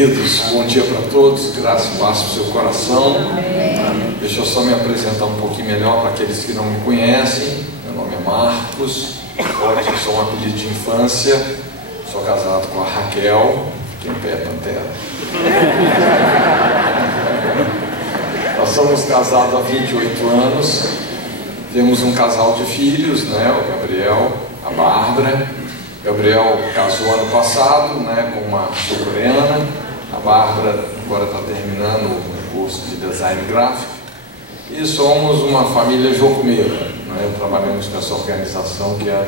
queridos, bom dia para todos, graça e paz para o seu coração. Amém. Deixa eu só me apresentar um pouquinho melhor para aqueles que não me conhecem. Meu nome é Marcos, eu sou um apelido de infância, sou casado com a Raquel, fiquei em pé, Pantera. Nós somos casados há 28 anos, temos um casal de filhos, né, o Gabriel, a Bárbara. Gabriel casou ano passado, né, com uma sul-coreana. A Bárbara agora está terminando o curso de design gráfico. E somos uma família jocumeira, né? Trabalhamos com essa organização que é a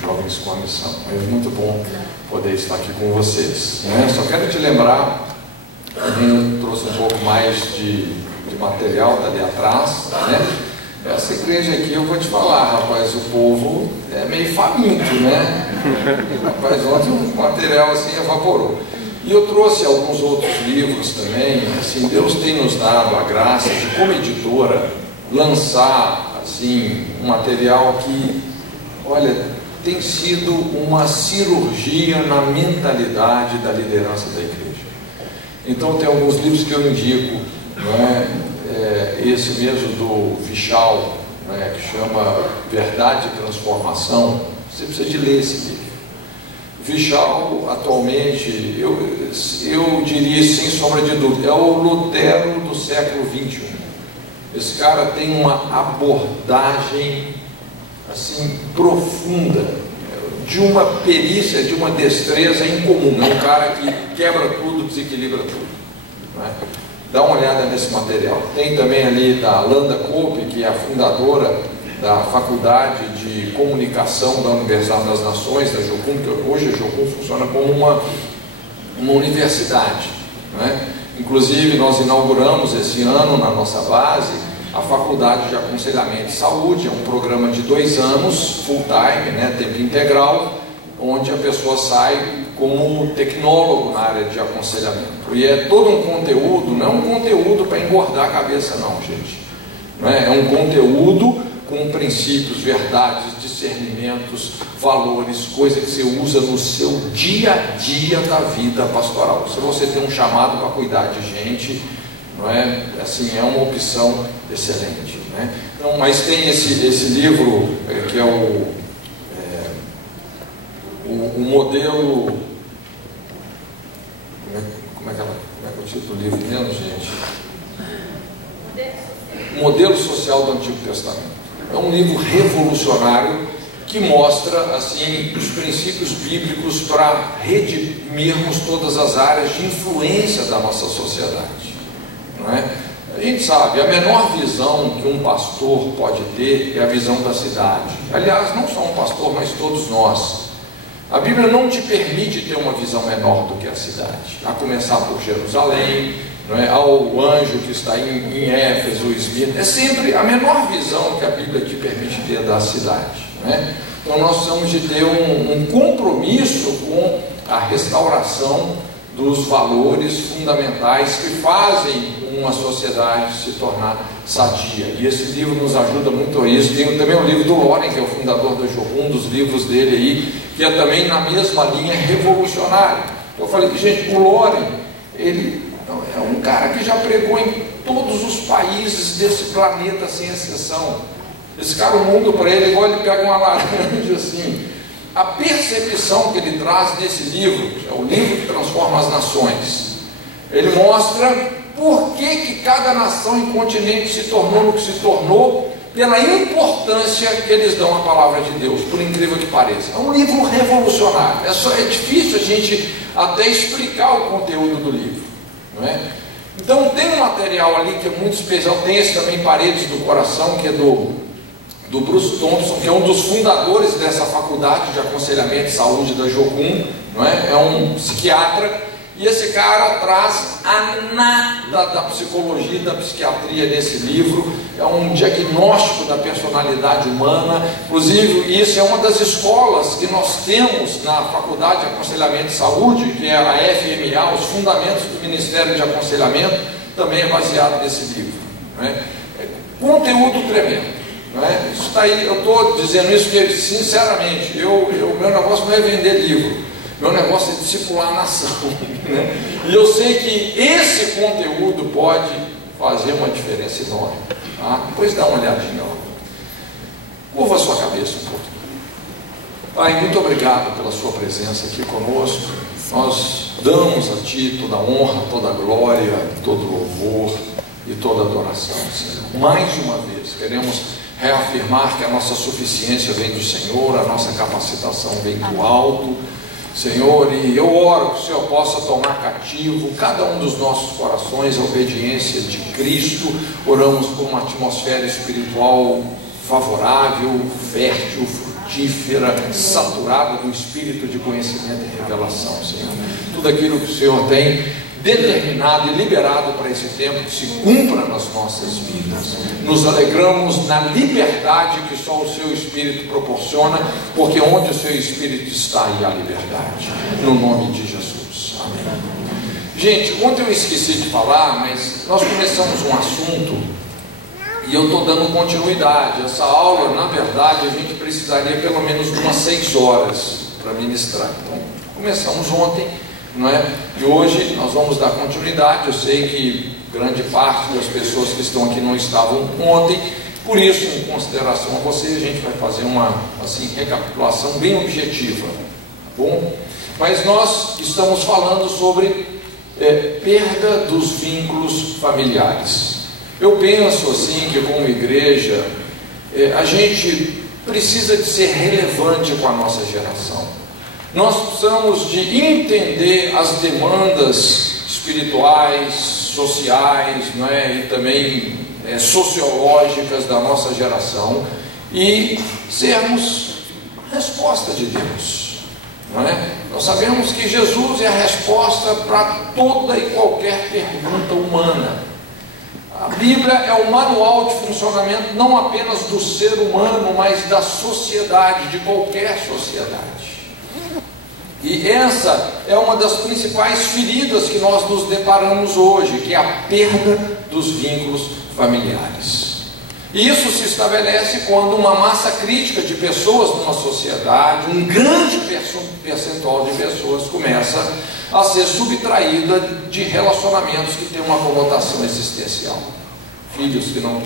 Jovens com a Missão. É muito bom poder estar aqui com vocês, né? Só quero te lembrar, eu trouxe um pouco mais de material dali atrás, né? Essa igreja aqui, eu vou te falar, rapaz, o povo é meio faminto, né? Rapaz, ontem o material assim evaporou. E eu trouxe alguns outros livros também. Assim, Deus tem nos dado a graça de, como editora, lançar assim, um material que, olha, tem sido uma cirurgia na mentalidade da liderança da igreja. Então tem alguns livros que eu indico, não é? Esse mesmo do Fischal, né, que chama Verdade e Transformação. Você precisa de ler esse livro. Fischal, atualmente, eu diria sem sombra de dúvida, é o Lutero do século XXI. Esse cara tem uma abordagem assim profunda, de uma perícia, de uma destreza incomum. É um cara que quebra tudo, desequilibra tudo, não é? Dá uma olhada nesse material. Tem também ali da Landa Cope, que é a fundadora da Faculdade de Comunicação da Universidade das Nações, da Jocum, que hoje a Jocum funciona como uma universidade, né? Inclusive, nós inauguramos esse ano, na nossa base, a Faculdade de Aconselhamento e Saúde. É um programa de 2 anos, full time, né, tempo integral, onde a pessoa sai como tecnólogo na área de aconselhamento. E é todo um conteúdo, não é um conteúdo para engordar a cabeça não, gente. Não é? É um conteúdo com princípios, verdades, discernimentos, valores, coisa que você usa no seu dia a dia da vida pastoral. Se você tem um chamado para cuidar de gente, não é? Assim, é uma opção excelente, né? Então, mas tem esse livro que é o modelo, como é que é o título do livro mesmo, gente? O Modelo Social do Antigo Testamento. É um livro revolucionário que mostra assim os princípios bíblicos para redimirmos todas as áreas de influência da nossa sociedade, não é? A gente sabe, a menor visão que um pastor pode ter é a visão da cidade. Aliás, não só um pastor, mas todos nós. A Bíblia não te permite ter uma visão menor do que a cidade, a começar por Jerusalém, não é? Ao anjo que está em Éfeso, Esmirna. É sempre a menor visão que a Bíblia te permite ter da cidade, não é? Então nós precisamos de ter um compromisso com a restauração dos valores fundamentais que fazem uma sociedade se tornar sadia. E esse livro nos ajuda muito a isso. Tem também o livro do Loren, que é o fundador da Jocum, um dos livros dele aí, que é também na mesma linha revolucionária. Eu falei, gente, o Loren, ele é um cara que já pregou em todos os países desse planeta sem exceção. Esse cara, o mundo para ele, igual ele pega uma laranja assim. A percepção que ele traz nesse livro, é o livro que transforma as nações, ele mostra por que cada nação e continente se tornou no que se tornou, pela importância que eles dão à palavra de Deus, por incrível que pareça. É um livro revolucionário. É difícil a gente até explicar o conteúdo do livro, não é? Então tem um material ali que é muito especial. Tem esse também, Paredes do Coração, que é do Bruce Thompson, que é um dos fundadores dessa Faculdade de Aconselhamento e Saúde da Jocum, não é? É um psiquiatra. E esse cara traz a nada da psicologia e da psiquiatria nesse livro. É um diagnóstico da personalidade humana. Inclusive, isso é uma das escolas que nós temos na Faculdade de Aconselhamento e Saúde, que é a FMA, os Fundamentos do Ministério de Aconselhamento, também é baseado nesse livro, não é? Conteúdo tremendo, não é? Isso está aí. Eu estou dizendo isso porque, sinceramente, o meu negócio não é vender livro. Meu negócio é discipular a nação, né? E eu sei que esse conteúdo pode fazer uma diferença enorme, tá? Depois dá uma olhadinha lá. Curva a sua cabeça um pouquinho. Pai, muito obrigado pela sua presença aqui conosco. Nós damos a Ti toda a honra, toda a glória, todo o louvor e toda a adoração, Senhor. Mais uma vez, queremos reafirmar que a nossa suficiência vem do Senhor, a nossa capacitação vem do alto, Senhor, e eu oro que o Senhor possa tomar cativo cada um dos nossos corações à obediência de Cristo. Oramos por uma atmosfera espiritual favorável, fértil, frutífera, saturada do espírito de conhecimento e revelação, Senhor. Tudo aquilo que o Senhor tem determinado e liberado para esse tempo que se cumpra nas nossas vidas. Nos alegramos na liberdade que só o Seu Espírito proporciona, porque onde o Seu Espírito está, aí há liberdade. No nome de Jesus. Amém. Gente, ontem eu esqueci de falar, mas nós começamos um assunto e eu estou dando continuidade. Essa aula, na verdade, a gente precisaria pelo menos de umas 6 horas para ministrar. Então, começamos ontem, não é? E hoje nós vamos dar continuidade. Eu sei que grande parte das pessoas que estão aqui não estavam ontem, por isso, em consideração a você, a gente vai fazer uma recapitulação bem objetiva, tá bom? Mas nós estamos falando sobre perda dos vínculos familiares. Eu penso assim que como igreja a gente precisa de ser relevante com a nossa geração. Nós precisamos de entender as demandas espirituais, sociais, não é? E também sociológicas da nossa geração e sermos resposta de Deus, não é? Nós sabemos que Jesus é a resposta para toda e qualquer pergunta humana. A Bíblia é o manual de funcionamento não apenas do ser humano, mas da sociedade, de qualquer sociedade. E essa é uma das principais feridas que nós nos deparamos hoje, que é a perda dos vínculos familiares. E isso se estabelece quando uma massa crítica de pessoas numa sociedade, um grande percentual de pessoas começa a ser subtraída de relacionamentos que têm uma conotação existencial. Filhos que não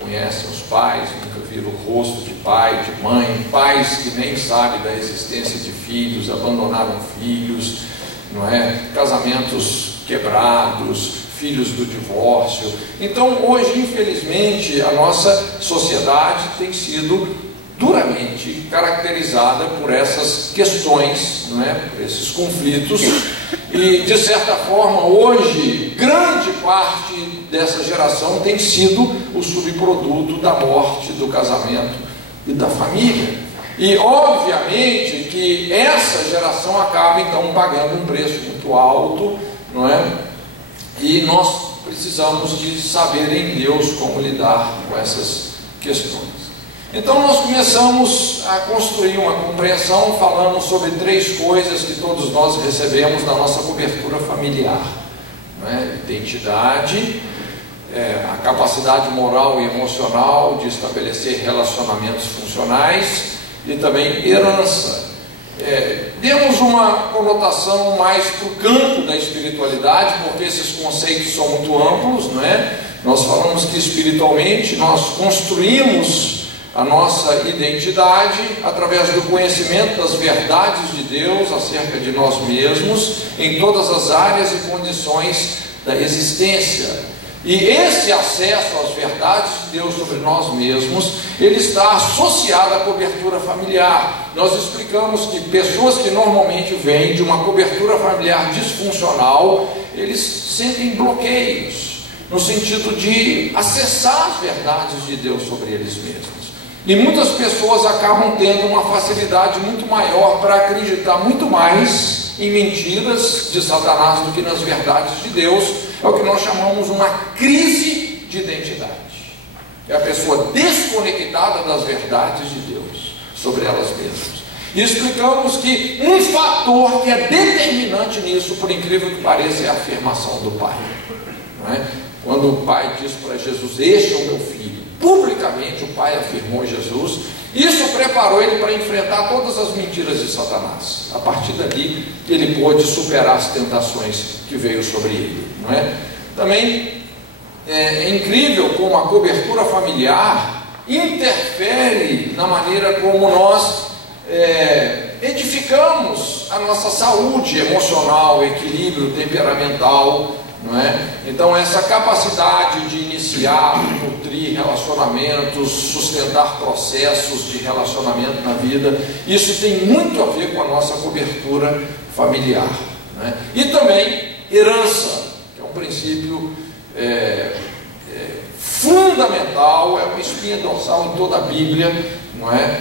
conhecem os pais, nunca viram o rosto de pai, de mãe, pais que nem sabem da existência de filhos, abandonaram filhos, não é? Casamentos quebrados, filhos do divórcio. Então hoje, infelizmente, a nossa sociedade tem sido duramente caracterizada por essas questões, não é? Por esses conflitos, e de certa forma hoje grande parte dessa geração tem sido o subproduto da morte do casamento e da família. E obviamente que essa geração acaba então pagando um preço muito alto, não é? E nós precisamos de saber em Deus como lidar com essas questões. Então nós começamos a construir uma compreensão falando sobre 3 coisas que todos nós recebemos na nossa cobertura familiar, não é? Identidade, a capacidade moral e emocional de estabelecer relacionamentos funcionais e também herança. Demos uma conotação mais para o campo da espiritualidade, porque esses conceitos são muito amplos, não é? Nós falamos que espiritualmente nós construímos a nossa identidade através do conhecimento das verdades de Deus acerca de nós mesmos em todas as áreas e condições da existência. E esse acesso às verdades de Deus sobre nós mesmos, ele está associado à cobertura familiar. Nós explicamos que pessoas que normalmente vêm de uma cobertura familiar disfuncional, eles sentem bloqueios, no sentido de acessar as verdades de Deus sobre eles mesmos. E muitas pessoas acabam tendo uma facilidade muito maior para acreditar muito mais em mentiras de Satanás do que nas verdades de Deus. É o que nós chamamos uma crise de identidade. É a pessoa desconectada das verdades de Deus sobre elas mesmas. E explicamos que um fator que é determinante nisso, por incrível que pareça, é a afirmação do Pai. Não é? Quando o Pai diz para Jesus: "Este é o meu filho", publicamente o Pai afirmou Jesus, Isso preparou ele para enfrentar todas as mentiras de Satanás. A partir dali, ele pôde superar as tentações que veio sobre ele, não é? Também é incrível como a cobertura familiar interfere na maneira como nós edificamos a nossa saúde emocional, equilíbrio temperamental, não é? Então essa capacidade de iniciar, nutrir relacionamentos, sustentar processos de relacionamento na vida, isso tem muito a ver com a nossa cobertura familiar, não é? E também herança, que é um princípio fundamental, é uma espinha dorsal em toda a Bíblia, não é?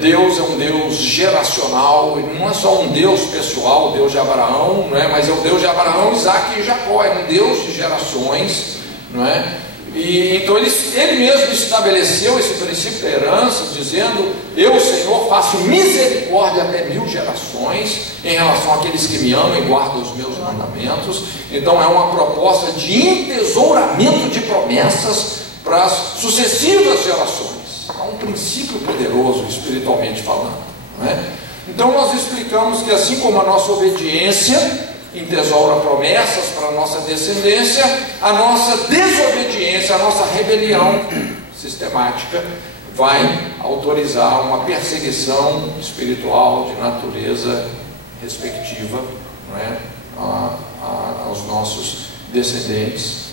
Deus é um Deus geracional, não é só um Deus pessoal, o Deus de Abraão, não é? Mas é o Deus de Abraão, Isaac e Jacó, é um Deus de gerações, não é? E então ele mesmo estabeleceu esse princípio da herança, dizendo: eu, Senhor, faço misericórdia até 1000 gerações em relação àqueles que me amam e guardam os meus mandamentos. Então é uma proposta de entesouramento de promessas para as sucessivas gerações. É um princípio poderoso, espiritualmente falando, não é? Então nós explicamos que assim como a nossa obediência entesoura promessas para a nossa descendência, a nossa desobediência, a nossa rebelião sistemática vai autorizar uma perseguição espiritual de natureza respectiva, não é? Aos nossos descendentes.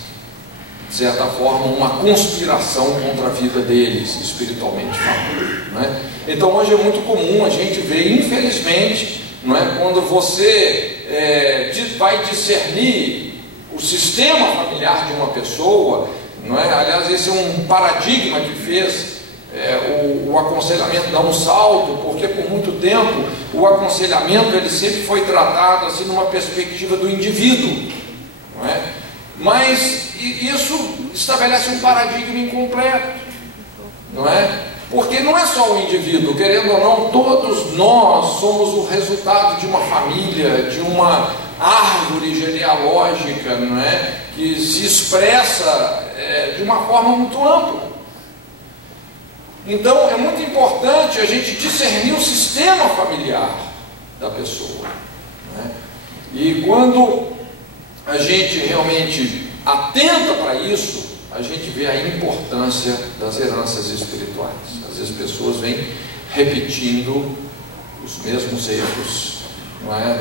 De certa forma, uma conspiração contra a vida deles, espiritualmente falando, não é? Então hoje é muito comum a gente ver, infelizmente, não é? Quando você vai discernir o sistema familiar de uma pessoa, não é? Aliás, esse é um paradigma que fez o aconselhamento dar um salto, porque por muito tempo o aconselhamento ele sempre foi tratado assim numa perspectiva do indivíduo, não é? Mas isso estabelece um paradigma incompleto, não é? Porque não é só o indivíduo, querendo ou não, todos nós somos o resultado de uma família, de uma árvore genealógica, não é? Que se expressa de uma forma muito ampla. Então é muito importante a gente discernir o sistema familiar da pessoa, não é? E quando a gente realmente atenta para isso, a gente vê a importância das heranças espirituais. Às vezes pessoas vêm repetindo os mesmos erros, não é?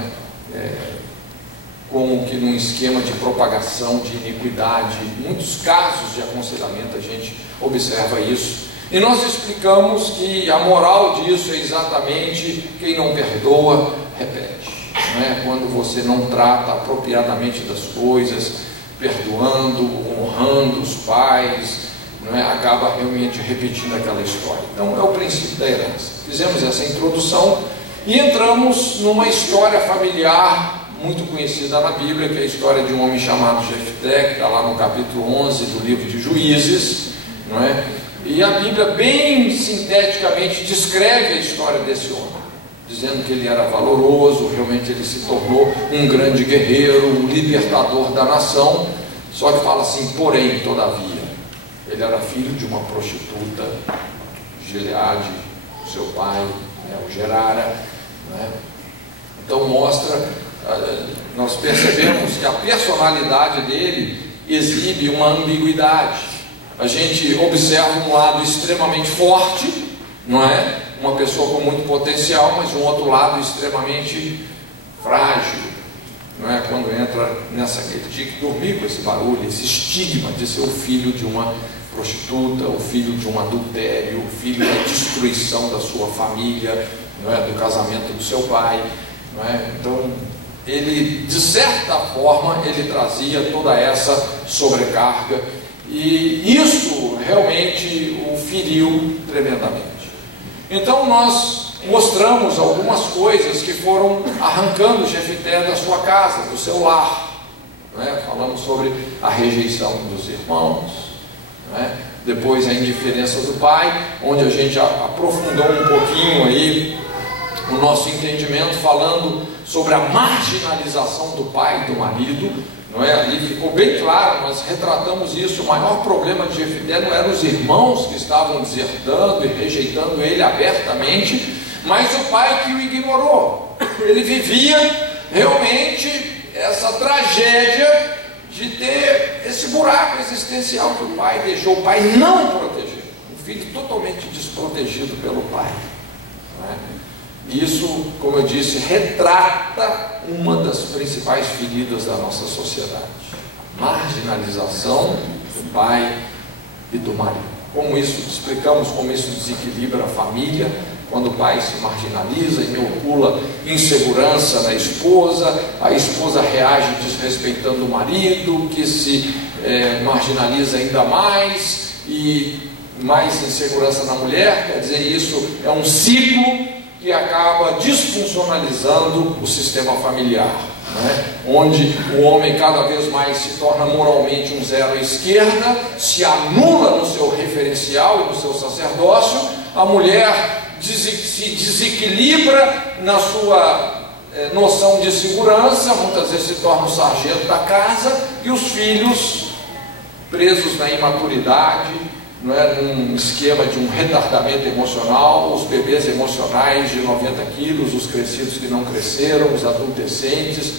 Como que num esquema de propagação de iniquidade. Em muitos casos de aconselhamento a gente observa isso. E nós explicamos que a moral disso é exatamente: quem não perdoa, repete. Não é? Quando você não trata apropriadamente das coisas, perdoando, honrando os pais, não é? Acaba realmente repetindo aquela história. Então é o princípio da herança. Fizemos essa introdução e entramos numa história familiar muito conhecida na Bíblia, que é a história de um homem chamado Jefté, que está lá no capítulo 11 do livro de Juízes, não é? E a Bíblia bem sinteticamente descreve a história desse homem, dizendo que ele era valoroso, realmente ele se tornou um grande guerreiro, um libertador da nação. Só que fala assim: porém, todavia, ele era filho de uma prostituta, Gileade, seu pai, né, o Gerara, né? Então mostra, nós percebemos que a personalidade dele exibe uma ambiguidade. A gente observa um lado extremamente forte, não é? Uma pessoa com muito potencial, mas um outro lado extremamente frágil, não é? Quando entra nessa, ele tinha que dormir com esse barulho, esse estigma de ser o filho de uma prostituta, o filho de um adultério, o filho da destruição da sua família, não é? Do casamento do seu pai, não é? Então ele, de certa forma, ele trazia toda essa sobrecarga, e isso realmente o feriu tremendamente. Então nós mostramos algumas coisas que foram arrancando Jefté da sua casa, do seu lar, não é? Falamos sobre a rejeição dos irmãos, não é? Depois a indiferença do pai, onde a gente aprofundou um pouquinho aí o nosso entendimento, falando sobre a marginalização do pai e do marido, não é? Ali ficou bem claro, nós retratamos isso. O maior problema de Jefté não eram os irmãos que estavam desertando e rejeitando ele abertamente, mas o pai que o ignorou. Ele vivia realmente essa tragédia de ter esse buraco existencial que o pai deixou, o pai não protegeu, o filho totalmente desprotegido pelo pai, não é? Isso, como eu disse, retrata uma das principais feridas da nossa sociedade: marginalização do pai e do marido. Como isso, explicamos como isso desequilibra a família, quando o pai se marginaliza, inocula insegurança na esposa, a esposa reage desrespeitando o marido, que se marginaliza ainda mais, e mais insegurança na mulher. Quer dizer, isso é um ciclo que acaba desfuncionalizando o sistema familiar, né? Onde o homem cada vez mais se torna moralmente um zero à esquerda, se anula no seu referencial e no seu sacerdócio, a mulher se desequilibra na sua noção de segurança, muitas vezes se torna o sargento da casa, e os filhos, presos na imaturidade, não é, num esquema de um retardamento emocional, os bebês emocionais de 90 quilos, os crescidos que não cresceram, os adolescentes.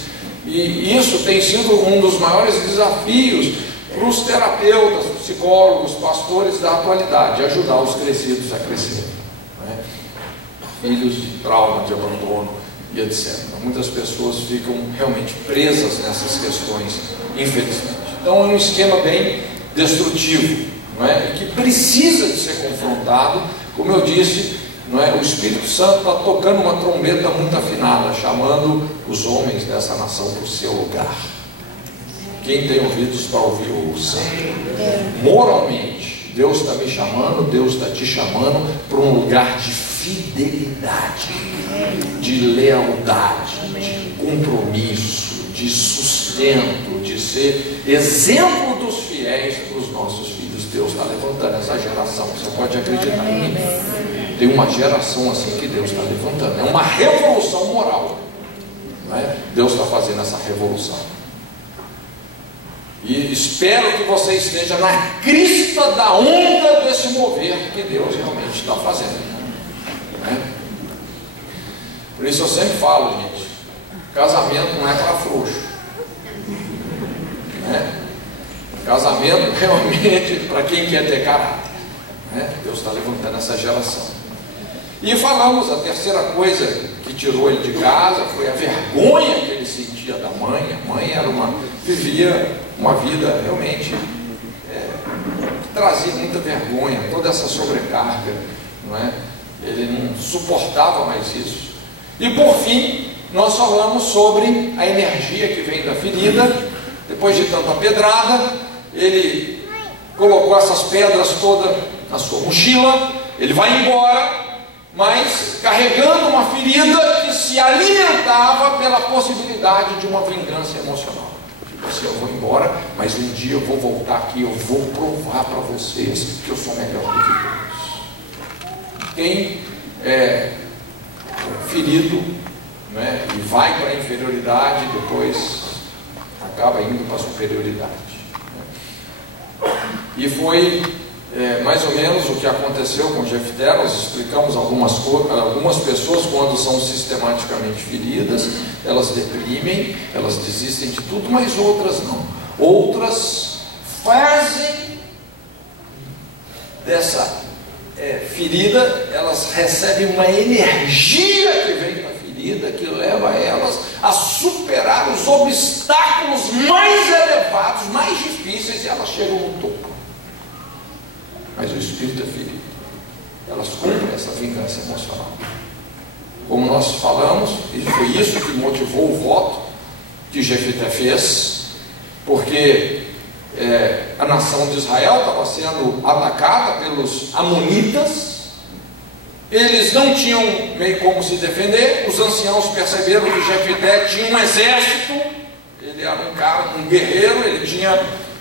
E isso tem sido um dos maiores desafios para os terapeutas, psicólogos, pastores da atualidade: ajudar os crescidos a crescer, não é? Filhos de trauma, de abandono e etc. Muitas pessoas ficam realmente presas nessas questões, infelizmente. Então é um esquema bem destrutivo, não é? E que precisa de ser confrontado. Como eu disse, não é? O Espírito Santo está tocando uma trombeta muito afinada, chamando os homens dessa nação para o seu lugar. Quem tem ouvidos para ouvir, ouça. Moralmente, Deus está me chamando, Deus está te chamando para um lugar de fidelidade, de lealdade, de compromisso, de sustento, de ser exemplo dos fiéis para os nossos filhos. Deus está levantando essa geração, você pode acreditar em mim. Tem uma geração assim que Deus está levantando. É uma revolução moral, não é? Deus está fazendo essa revolução. E espero que você esteja na crista da onda desse mover que Deus realmente está fazendo, não é? Por isso eu sempre falo, gente, casamento não é para frouxo, né? Casamento realmente para quem quer ter caráter, né? Deus está levantando essa geração. E falamos, a terceira coisa que tirou ele de casa foi a vergonha que ele sentia da mãe. A mãe vivia uma vida realmente que trazia muita vergonha, toda essa sobrecarga, não é? Ele não suportava mais isso. E por fim, nós falamos sobre a energia que vem da ferida. Depois de tanta pedrada, ele colocou essas pedras todas na sua mochila, ele vai embora, mas carregando uma ferida que se alimentava pela possibilidade de uma vingança emocional. Tipo assim, eu vou embora, mas um dia eu vou voltar aqui, eu vou provar para vocês que eu sou melhor do que todos. Quem é ferido, né, e vai para a inferioridade, depois acaba indo para a superioridade. E foi mais ou menos o que aconteceu com Jefté. Nós explicamos algumas pessoas, quando são sistematicamente feridas, elas deprimem, elas desistem de tudo, mas outras não. Outras fazem dessa ferida, elas recebem uma energia que vem da ferida, que leva elas a superar os obstáculos mais elevados, mais difíceis, e elas chegam no topo. Mas o espírito é ferido, elas cumprem essa vingança emocional. Como nós falamos, e foi isso que motivou o voto que Jefté fez, porque a nação de Israel estava sendo atacada pelos amonitas. Eles não tinham meio como se defender. Os anciãos perceberam que Jefté tinha um exército, ele era um cara, um guerreiro,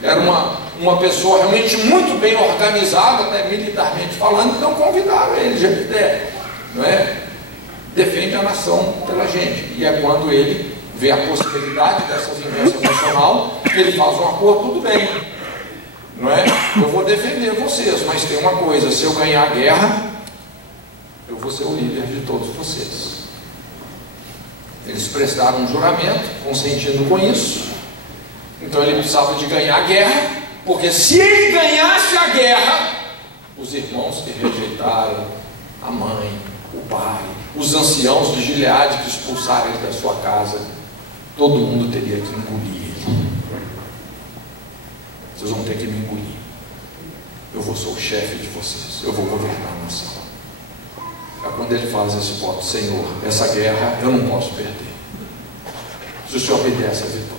era uma pessoa realmente muito bem organizada, até militarmente falando. Então convidaram ele: Jefté, não é? Defende a nação pela gente. E é quando ele vê a possibilidade dessa vingança emocional, ele faz um acordo, tudo bem, não é? Eu vou defender vocês, mas tem uma coisa: se eu ganhar a guerra, eu vou ser o líder de todos vocês. Eles prestaram um juramento, consentindo com isso. Então ele precisava de ganhar a guerra, porque se ele ganhasse a guerra, os irmãos que rejeitaram a mãe, o pai, os anciãos de Gileade que expulsaram ele da sua casa, todo mundo teria que engolir ele. Vocês vão ter que me engolir. Eu vou ser o chefe de vocês, eu vou governar a nação. É quando ele faz esse voto: Senhor, essa guerra eu não posso perder, se o Senhor me der essa vitória.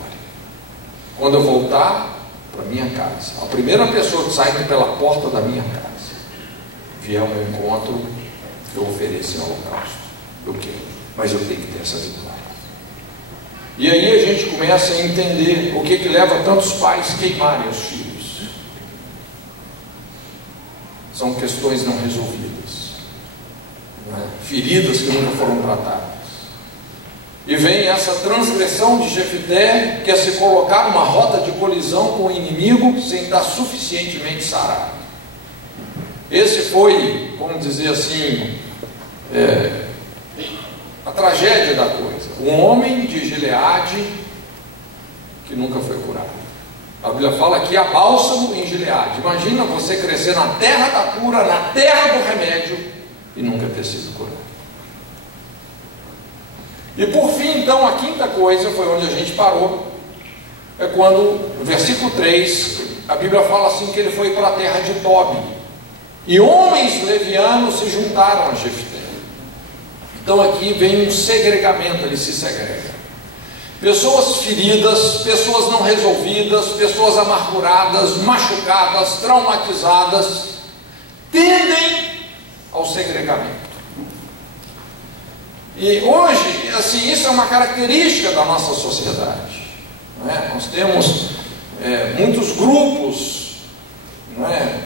Quando eu voltar para minha casa, a primeira pessoa que sai pela porta da minha casa vier ao meu encontro, eu ofereço em holocausto. Eu quero, mas eu tenho que ter essa vitória. E aí a gente começa a entender o que leva tantos pais a queimarem os filhos. São questões não resolvidas, não é? Feridas que nunca foram tratadas. E vem essa transgressão de Jefté, que é se colocar numa rota de colisão com o inimigo sem estar suficientemente sarado. Esse foi, vamos dizer assim, a tragédia da coisa. Um homem de Gileade que nunca foi curado. A Bíblia fala que há bálsamo em Gileade. Imagina você crescer na terra da cura, na terra do remédio, e nunca ter sido curado. E por fim, então, a quinta coisa foi onde a gente parou. É quando, no versículo 3, a Bíblia fala assim que ele foi para a terra de Tobi. E homens levianos se juntaram a Jefté. Então aqui vem um segregamento, ele se segrega. Pessoas feridas, pessoas não resolvidas, pessoas amarguradas, machucadas, traumatizadas, tendem ao segregamento. E hoje, assim, isso é uma característica da nossa sociedade, não é? Nós temos muitos grupos, não é?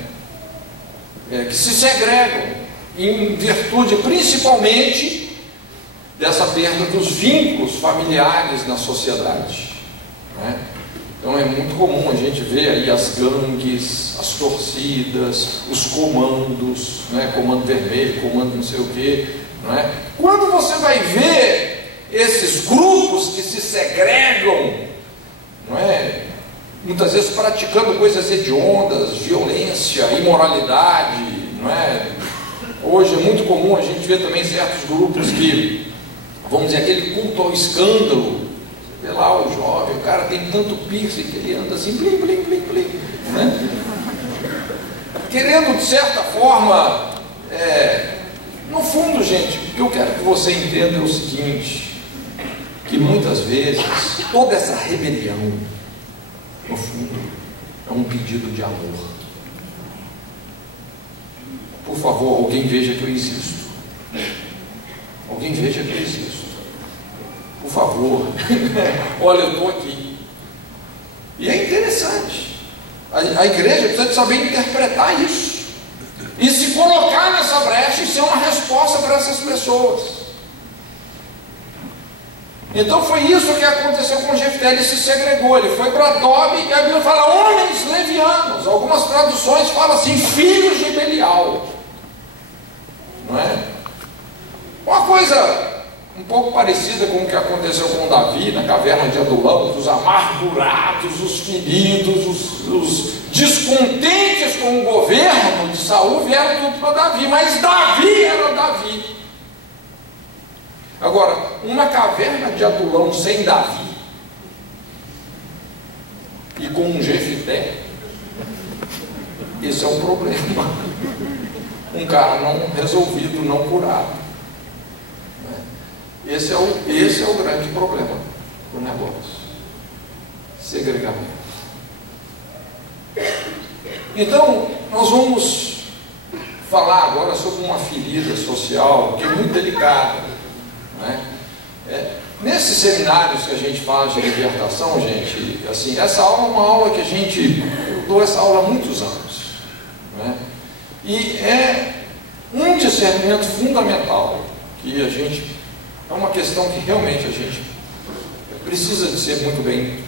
Que se segregam em virtude principalmente dessa perda dos vínculos familiares na sociedade, não é? Então é muito comum a gente ver aí as gangues, as torcidas, os comandos, não é? Comando vermelho, comando não sei o quê, não é? Quando você vai ver esses grupos que se segregam, não é? Muitas vezes praticando coisas hediondas, violência, imoralidade, não é? Hoje é muito comum a gente ver também certos grupos que, vamos dizer, aquele culto ao escândalo. Vê lá o jovem, o cara tem tanto piercing que ele anda assim, blim, blim, blim, blim, né? Querendo, de certa forma, no fundo, gente, o que eu quero que você entenda é o seguinte, que muitas vezes toda essa rebelião, no fundo, é um pedido de amor. Por favor, alguém veja que eu existo. Alguém veja que eu existo. Por favor. Olha, eu estou aqui. E é interessante. A igreja precisa de saber interpretar isso. E se colocar nessa brecha e ser uma resposta para essas pessoas. Então foi isso que aconteceu com Jefté. Ele se segregou, ele foi para Tobi, e a Bíblia fala homens levianos. Algumas traduções falam assim, filhos de Belial. Não é? Uma coisa um pouco parecida com o que aconteceu com Davi na caverna de Adulão, os amargurados, os feridos, os descontentes com o governo de Saul vieram tudo para Davi, mas Davi era Davi. Agora, uma caverna de Adulão sem Davi e com um Jefté, isso é um problema. Um cara não resolvido, não curado. Esse é o grande problema do negócio. Segregamento. Então, nós vamos falar agora sobre uma ferida social que é muito delicada, não é? Nesses seminários que a gente faz de libertação, gente, assim, essa aula é uma aula que eu dou essa aula há muitos anos, não é? E é um discernimento fundamental que é uma questão que realmente precisa de ser muito bem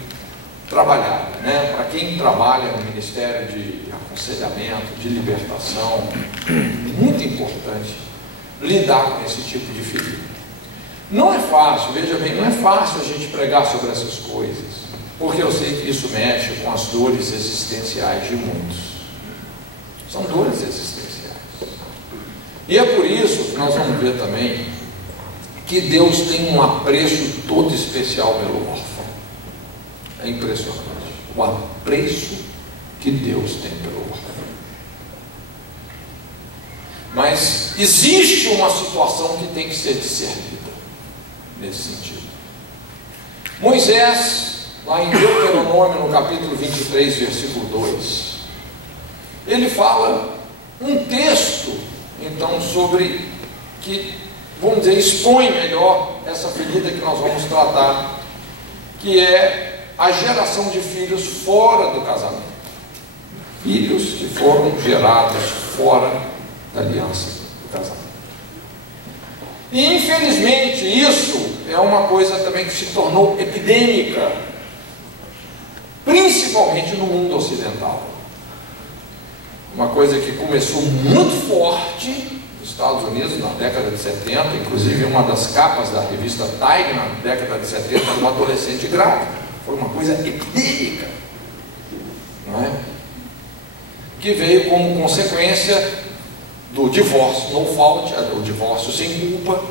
trabalhada, né? Para quem trabalha no Ministério de Aconselhamento, de Libertação, muito importante lidar com esse tipo de ferida. Não é fácil, veja bem, não é fácil a gente pregar sobre essas coisas, porque eu sei que isso mexe com as dores existenciais de muitos. São dores existenciais. E é por isso que nós vamos ver também que Deus tem um apreço todo especial pelo órfão. É impressionante o apreço que Deus tem pelo órfão. Mas existe uma situação que tem que ser discernida nesse sentido. Moisés, lá em Deuteronômio, no capítulo 23, versículo 2, ele fala um texto, então, sobre que, vamos dizer, expõe melhor essa ferida que nós vamos tratar, que é a geração de filhos fora do casamento. Filhos que foram gerados fora da aliança do casamento. E infelizmente isso é uma coisa também que se tornou epidêmica, principalmente no mundo ocidental. Uma coisa que começou muito forte nos Estados Unidos na década de 70, inclusive uma das capas da revista Time na década de 70 era uma adolescente grávida. Foi uma coisa epidêmica, não é? Que veio como consequência do divórcio no fault, do divórcio sem culpa,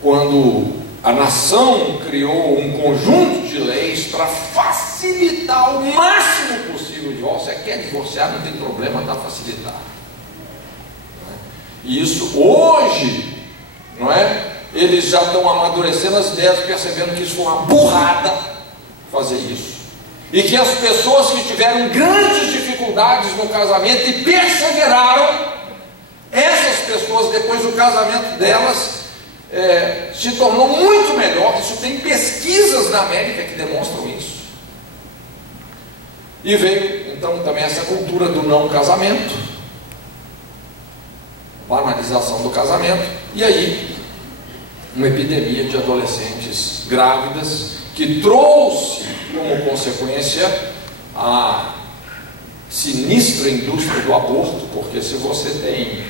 quando a nação criou um conjunto de leis para facilitar o máximo possível o divórcio. Você quer divorciar, não tem problema, está facilitado. E isso hoje, não é? Eles já estão amadurecendo as ideias, percebendo que isso foi uma burrada fazer isso, e que as pessoas que tiveram grandes dificuldades no casamento e perseveraram, essas pessoas, depois do casamento delas, se tornou muito melhor. Isso tem pesquisas na América que demonstram isso. E veio então também essa cultura do não casamento, banalização do casamento, e aí uma epidemia de adolescentes grávidas, que trouxe como consequência a sinistra indústria do aborto, porque se você tem,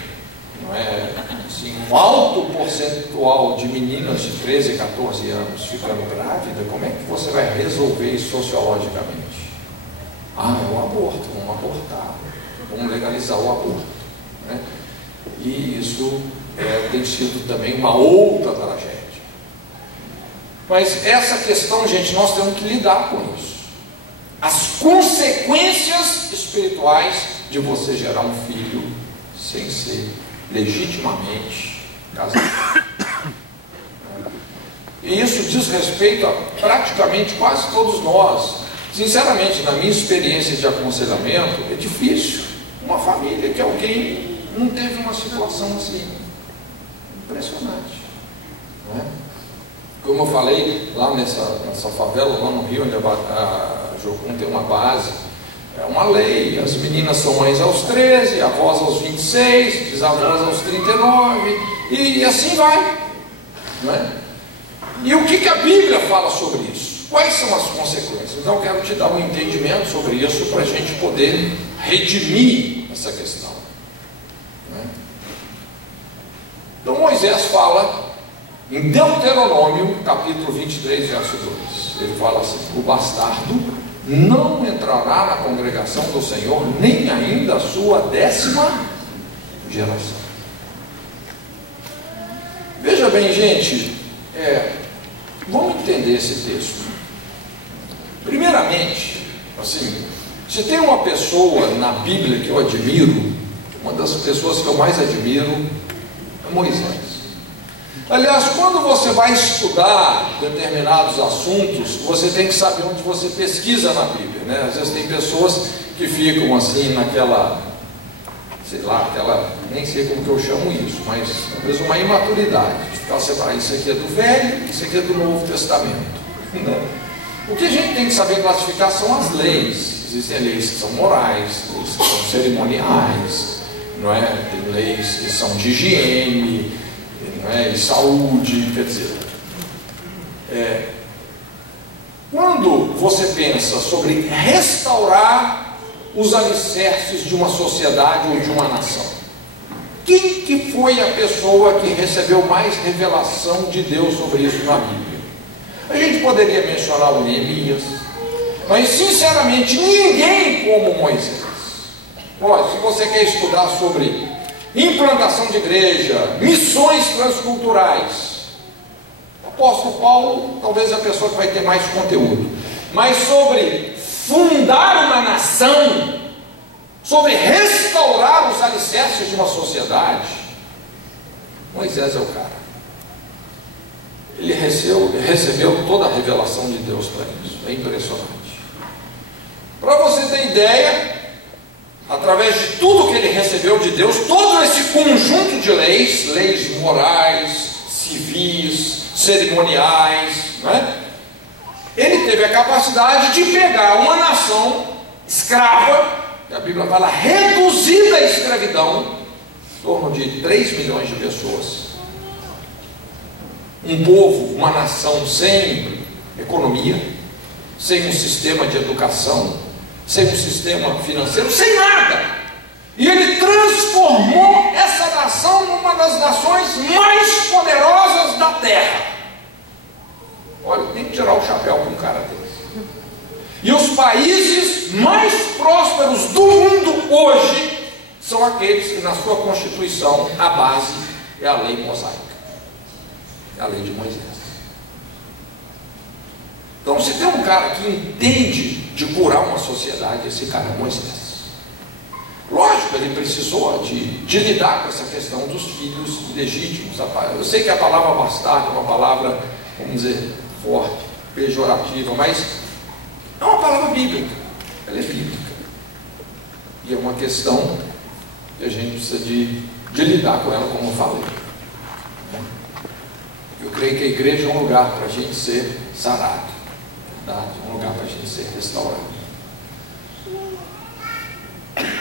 não é, assim, um alto percentual de meninas de 13, 14 anos ficando grávida, como é que você vai resolver isso sociologicamente? Ah, é o aborto, vamos abortar, vamos legalizar o aborto, né? E isso tem sido também uma outra tragédia. Mas essa questão, gente, nós temos que lidar com isso. As consequências espirituais de você gerar um filho sem ser legitimamente casado. E isso diz respeito a praticamente quase todos nós. Sinceramente, na minha experiência de aconselhamento, é difícil uma família que alguém não teve uma situação assim. Impressionante, não é? Como eu falei, lá nessa favela, lá no Rio, onde a Jocum tem uma base, é uma lei, as meninas são mães aos 13, avós aos 26, bisavós aos 39, e assim vai, não é? E o que a Bíblia fala sobre isso? Quais são as consequências? Então eu quero te dar um entendimento sobre isso, para a gente poder redimir essa questão, não é? Então Moisés fala em Deuteronômio, capítulo 23, verso 2, ele fala assim: o bastardo não entrará na congregação do Senhor, nem ainda a sua 10ª geração. Veja bem, gente, vamos entender esse texto. Primeiramente, assim, se tem uma pessoa na Bíblia que eu admiro, uma das pessoas que eu mais admiro é Moisés. Aliás, quando você vai estudar determinados assuntos, você tem que saber onde você pesquisa na Bíblia, né? Às vezes tem pessoas que ficam assim naquela, sei lá, nem sei como que eu chamo isso, mas talvez uma imaturidade, de ficar separando, isso aqui é do Velho, isso aqui é do Novo Testamento, né? O que a gente tem que saber classificar são as leis. Existem leis que são morais, leis que são cerimoniais, não é? Tem leis que são de higiene, e saúde, quer dizer, Quando você pensa sobre restaurar os alicerces de uma sociedade ou de uma nação, quem que foi a pessoa que recebeu mais revelação de Deus sobre isso na Bíblia? A gente poderia mencionar o Neemias, mas sinceramente ninguém como Moisés. Olha, se você quer estudar sobre implantação de igreja, missões transculturais, o apóstolo Paulo talvez é a pessoa que vai ter mais conteúdo. Mas sobre fundar uma nação, sobre restaurar os alicerces de uma sociedade, Moisés é o cara. Ele recebeu toda a revelação de Deus para isso. É impressionante. Para você ter ideia, através de tudo que ele recebeu de Deus, todo esse conjunto de leis morais, civis, cerimoniais, né? Ele teve a capacidade de pegar uma nação escrava, que a Bíblia fala reduzida à escravidão, em torno de 3 milhões de pessoas, um povo, uma nação sem economia, sem um sistema de educação, sem um sistema financeiro, sem nada. E ele transformou essa nação numa das nações mais poderosas da terra. Olha, tem que tirar o chapéu para um cara desse. E os países mais prósperos do mundo hoje são aqueles que na sua Constituição a base é a lei mosaica, é a lei de Moisés. Então, se tem um cara que entende de curar uma sociedade, esse cara é Moisés. Lógico, ele precisou de lidar com essa questão dos filhos ilegítimos. Eu sei que a palavra bastardo é uma palavra, vamos dizer, forte, pejorativa, mas é uma palavra bíblica. Ela é bíblica. E é uma questão que a gente precisa de lidar com ela, como eu falei. Eu creio que a igreja é um lugar para a gente ser sarado, um lugar para a gente ser restaurado.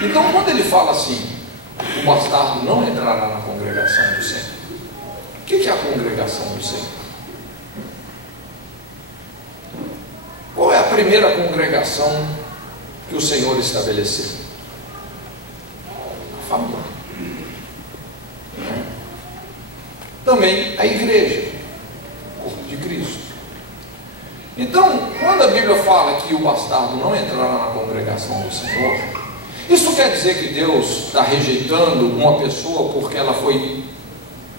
Então, quando ele fala assim, o bastardo não entrará na congregação do Senhor, o que é a congregação do Senhor? Qual é a primeira congregação que o Senhor estabeleceu? A família. Também a igreja, o corpo de Cristo. Então, quando a Bíblia fala que o bastardo não entrará na congregação do Senhor, isso quer dizer que Deus está rejeitando uma pessoa porque ela foi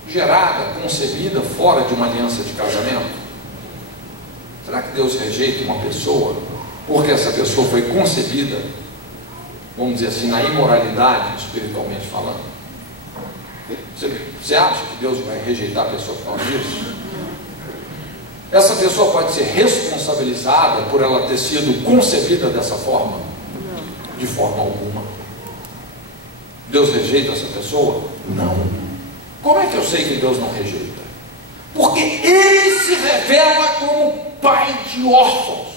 gerada, concebida fora de uma aliança de casamento? Será que Deus rejeita uma pessoa porque essa pessoa foi concebida, vamos dizer assim, na imoralidade, espiritualmente falando? Você acha que Deus vai rejeitar a pessoa por causa disso? Essa pessoa pode ser responsabilizada por ela ter sido concebida dessa forma? De forma alguma. Deus rejeita essa pessoa? Não. Como é que eu sei que Deus não rejeita? Porque Ele se revela como Pai de órfãos.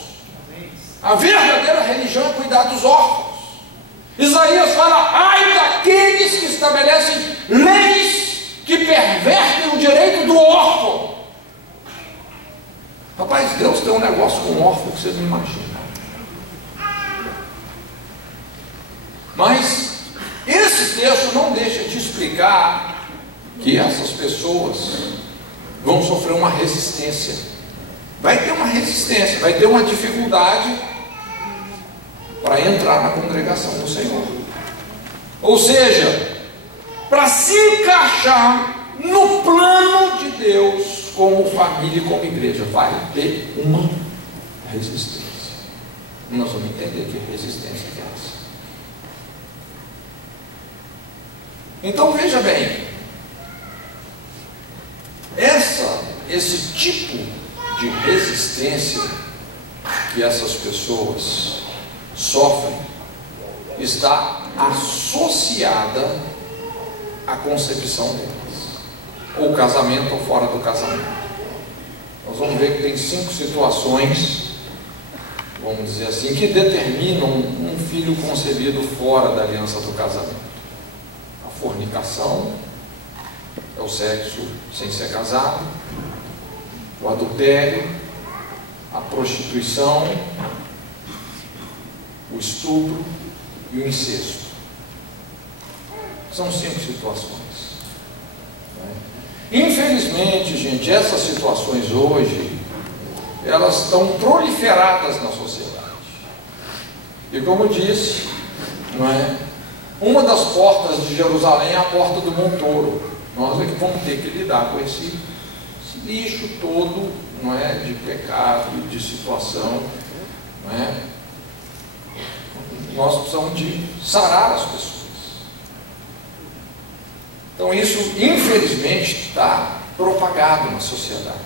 A verdadeira religião é cuidar dos órfãos. Isaías fala: ai daqueles que estabelecem leis que pervertem o direito do órfão. Rapaz, Deus tem um negócio com o órfão que você não imagina. Mas esse texto não deixa de explicar que essas pessoas vão sofrer uma resistência. Vai ter uma resistência, vai ter uma dificuldade para entrar na congregação do Senhor. Ou seja, para se encaixar no plano de Deus como família e como igreja, vai ter uma resistência. Nós vamos entender que resistência é essa. Então veja bem, esse tipo de resistência que essas pessoas sofrem está associada à concepção delas, ou casamento ou fora do casamento. Nós vamos ver que tem 5 situações, vamos dizer assim, que determinam um filho concebido fora da aliança do casamento. A fornicação, é o sexo sem ser casado, o adultério, a prostituição, o estupro e o incesto. São 5 situações. Infelizmente, gente, essas situações hoje, elas estão proliferadas na sociedade. E como eu disse, não é? Uma das portas de Jerusalém é a porta do Montouro. Nós é que vamos ter que lidar com esse lixo todo, não é? De pecado, de situação, não é? Nós precisamos de sarar as pessoas. Então isso, infelizmente, está propagado na sociedade.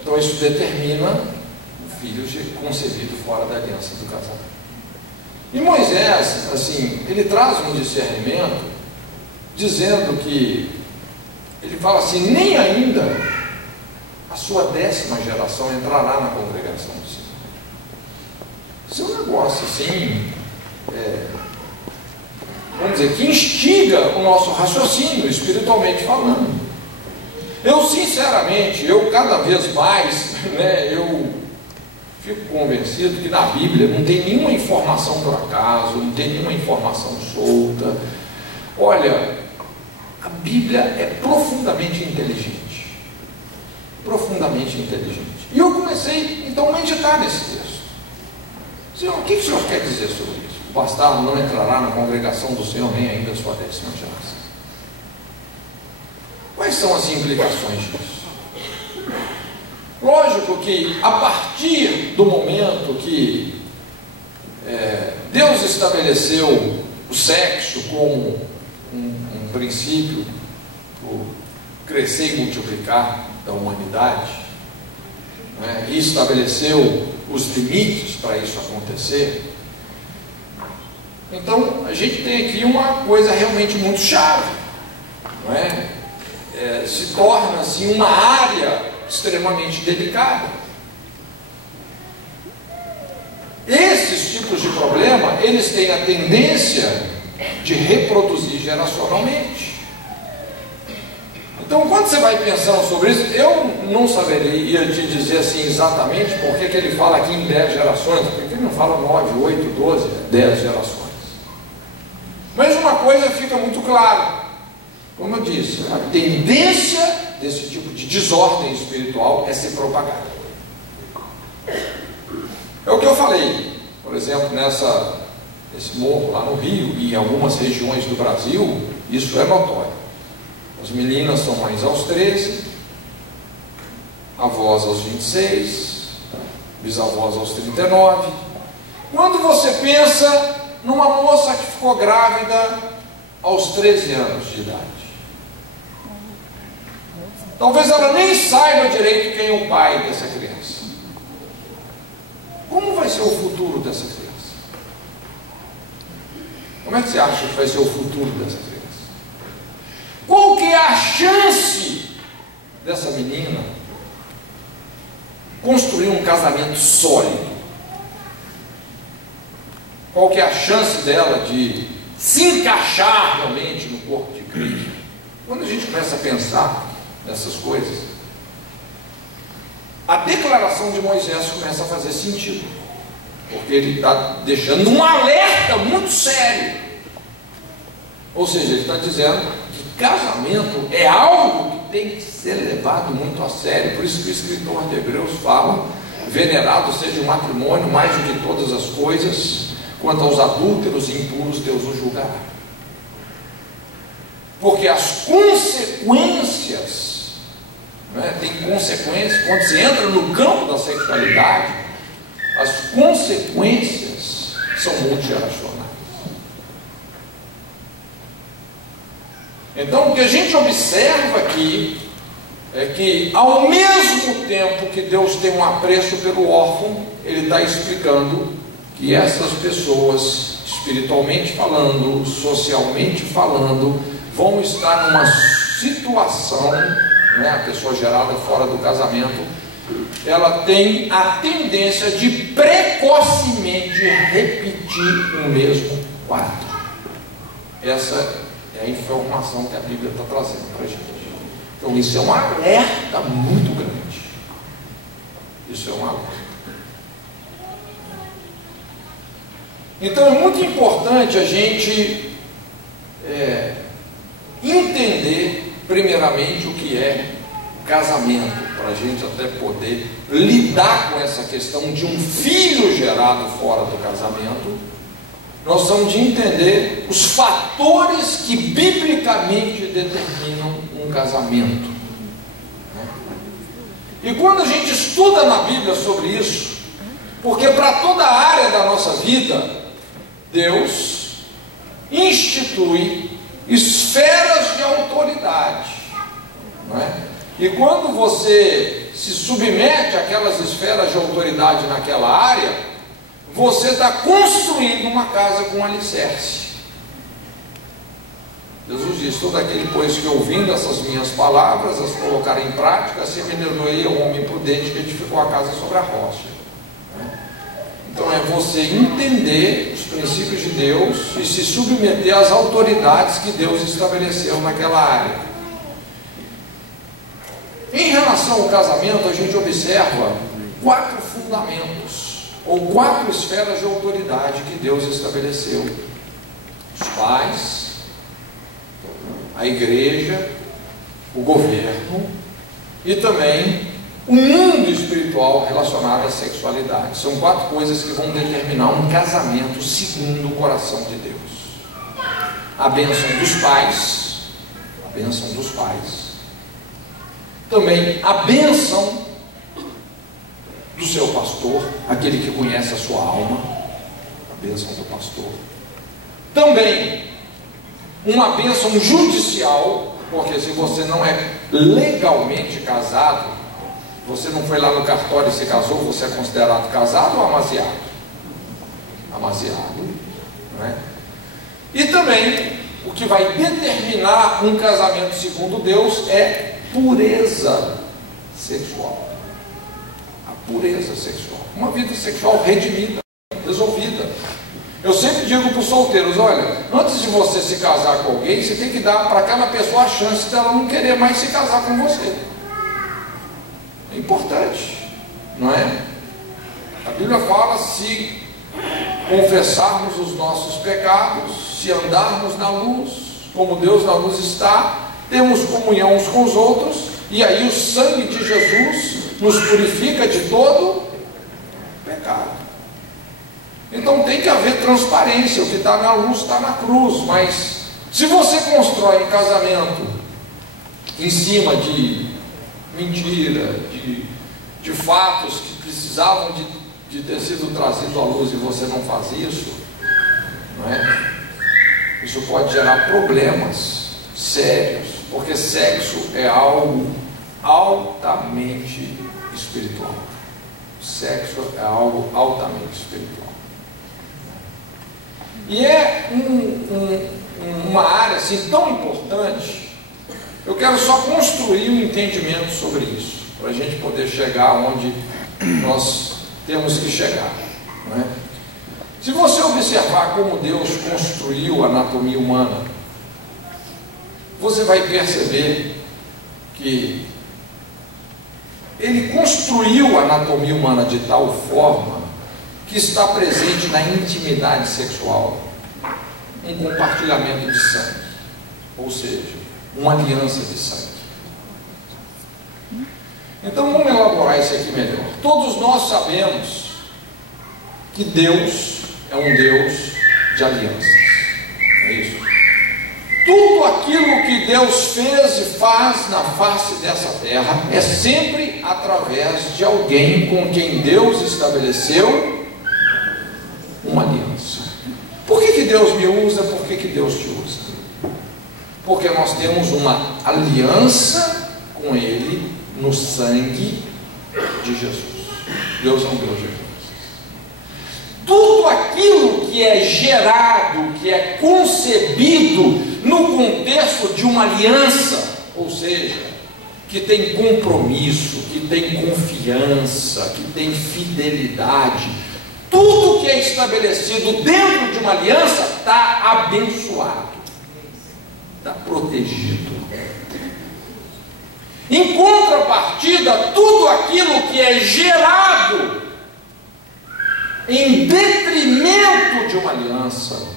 Então isso determina o filho concebido fora da aliança do casamento. E Moisés, assim, ele traz um discernimento, dizendo que, ele fala assim, nem ainda a sua 10ª geração entrará na congregação do Senhor. Isso é um negócio assim, vamos dizer, que instiga o nosso raciocínio, espiritualmente falando. Eu, sinceramente, cada vez mais, né, eu fico convencido que na Bíblia não tem nenhuma informação por acaso, não tem nenhuma informação solta. Olha, a Bíblia é profundamente inteligente. Profundamente inteligente. E eu comecei, então, a meditar nesse texto. Senhor, o que o Senhor quer dizer sobre isso? O bastardo não entrará na congregação do Senhor nem ainda a sua 10ª geração. Quais são as implicações disso? Lógico que a partir do momento que Deus estabeleceu o sexo como um princípio, o crescer e multiplicar da humanidade, né, e estabeleceu os limites para isso acontecer, então a gente tem aqui uma coisa realmente muito chave, não é? Se torna assim uma área extremamente delicada. Esses tipos de problema, eles têm a tendência de reproduzir geracionalmente. Então, quando você vai pensando sobre isso, eu não saberia te dizer assim exatamente por que ele fala aqui em 10 gerações, porque ele não fala 9, 8, 12, 10 gerações. Mas uma coisa fica muito clara, como eu disse, a tendência desse tipo de desordem espiritual é ser propagada. É o que eu falei, por exemplo, nesse morro lá no Rio e em algumas regiões do Brasil, isso é notório. As meninas são mães aos 13, avós aos 26, bisavós aos 39. Quando você pensa numa moça que ficou grávida aos 13 anos de idade, talvez ela nem saiba direito quem é o pai dessa criança. Como vai ser o futuro dessa criança? Como é que você acha que vai ser o futuro dessa criança? Qual que é a chance dessa menina construir um casamento sólido? Qual que é a chance dela de se encaixar realmente no corpo de Cristo? Quando a gente começa a pensar nessas coisas, a declaração de Moisés começa a fazer sentido, porque ele está deixando um alerta muito sério. Ou seja, ele está dizendo que casamento é algo que tem que ser levado muito a sério. Por isso que o escritor de Hebreus fala: venerado seja o matrimônio mais do que todas as coisas, quanto aos adúlteros e impuros Deus o julgará. Porque as consequências, né, tem consequências, quando se entra no campo da sexualidade, as consequências são multigeracionais. Então, o que a gente observa aqui é que, ao mesmo tempo que Deus tem um apreço pelo órfão, Ele está explicando que essas pessoas, espiritualmente falando, socialmente falando, vão estar numa situação, né, a pessoa gerada fora do casamento, ela tem a tendência de precocemente repetir o mesmo quadro. Essa é a informação que a Bíblia está trazendo para a gente. Então isso é um alerta muito grande. Isso é uma lei. Então é muito importante a gente entender primeiramente o que é casamento, para a gente até poder lidar com essa questão de um filho gerado fora do casamento. Nós temos de entender os fatores que biblicamente determinam um casamento. E quando a gente estuda na Bíblia sobre isso, porque para toda a área da nossa vida, Deus institui esferas de autoridade, não é? E quando você se submete àquelas esferas de autoridade naquela área, você está construindo uma casa com alicerce. Jesus diz: todo aquele, pois, que ouvindo essas minhas palavras, as colocar em prática, semelhante ao homem prudente que edificou a casa sobre a rocha. Então é você entender os princípios de Deus e se submeter às autoridades que Deus estabeleceu naquela área. Em relação ao casamento, a gente observa 4 fundamentos, ou 4 esferas de autoridade que Deus estabeleceu: os pais, a igreja, o governo e também o mundo espiritual relacionado à sexualidade. São 4 coisas que vão determinar um casamento segundo o coração de Deus: a bênção dos pais, também a bênção do seu pastor, aquele que conhece a sua alma, a bênção do pastor, também uma bênção judicial, porque se você não é legalmente casado, você não foi lá no cartório e se casou, você é considerado casado ou amaziado? Amaziado, não é? E também o que vai determinar um casamento segundo Deus é pureza sexual. A pureza sexual, uma vida sexual redimida, resolvida. Eu sempre digo para os solteiros: olha, antes de você se casar com alguém, você tem que dar para aquela pessoa a chance dela não querer mais se casar com você. É importante, não é? A Bíblia fala: se confessarmos os nossos pecados, se andarmos na luz, como Deus na luz está, temos comunhão uns com os outros, e aí o sangue de Jesus nos purifica de todo pecado. Então tem que haver transparência. O que está na luz está na cruz. Mas se você constrói um casamento em cima de mentira, de fatos que precisavam de ter sido trazidos à luz, e você não faz isso, não é? Isso pode gerar problemas sérios, porque sexo é algo altamente espiritual. Sexo é algo altamente espiritual. E é uma área assim tão importante. Eu quero só construir um entendimento sobre isso, para a gente poder chegar onde nós temos que chegar, não é? Se você observar como Deus construiu a anatomia humana, você vai perceber que Ele construiu a anatomia humana de tal forma que está presente na intimidade sexual um compartilhamento de sangue, ou seja, uma aliança de sangue. Então vamos elaborar isso aqui melhor. Todos nós sabemos que Deus é um Deus de alianças, é isso? Tudo aquilo que Deus fez e faz na face dessa terra é sempre através de alguém com quem Deus estabeleceu uma aliança. Por que Deus me usa? Por que Deus te usa? Porque nós temos uma aliança com Ele no sangue de Jesus. Deus é um Deus de alianças. Tudo aquilo que é gerado, que é concebido no contexto de uma aliança, ou seja, que tem compromisso, que tem confiança, que tem fidelidade, tudo que é estabelecido dentro de uma aliança está abençoado, está protegido. Em contrapartida, tudo aquilo que é gerado em detrimento de uma aliança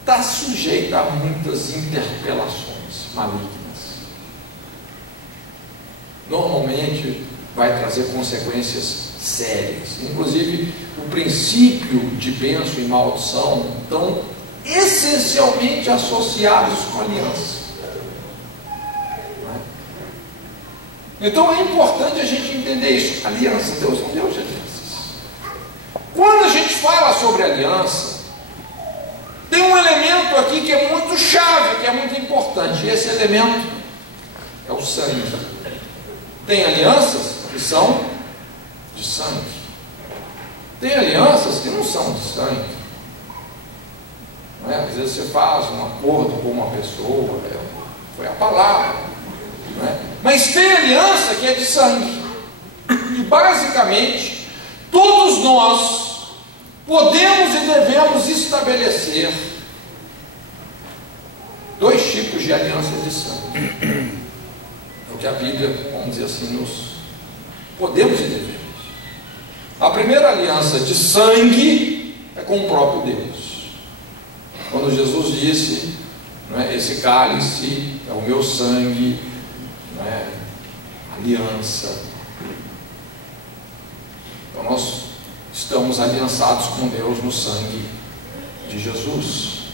está sujeito a muitas interpelações malignas. Normalmente vai trazer consequências sérias. Inclusive, o princípio de bênção e maldição estão essencialmente associados com a aliança. Então é importante a gente entender isso. Aliança, Deus não deu de alianças. Quando a gente fala sobre aliança, tem um elemento aqui que é muito chave, que é muito importante. E esse elemento é o sangue. Tem alianças que são de sangue. Tem alianças que não são de sangue. Não é? Às vezes você faz um acordo com uma pessoa, foi a palavra. Não é? Mas tem aliança que é de sangue. E basicamente, todos nós podemos e devemos estabelecer dois tipos de aliança de sangue. É o que a Bíblia, vamos dizer assim, nos podemos e devemos. A primeira aliança de sangue é com o próprio Deus. Quando Jesus disse, não é, esse cálice é o meu sangue, não é, aliança. Então nós estamos aliançados com Deus no sangue de Jesus.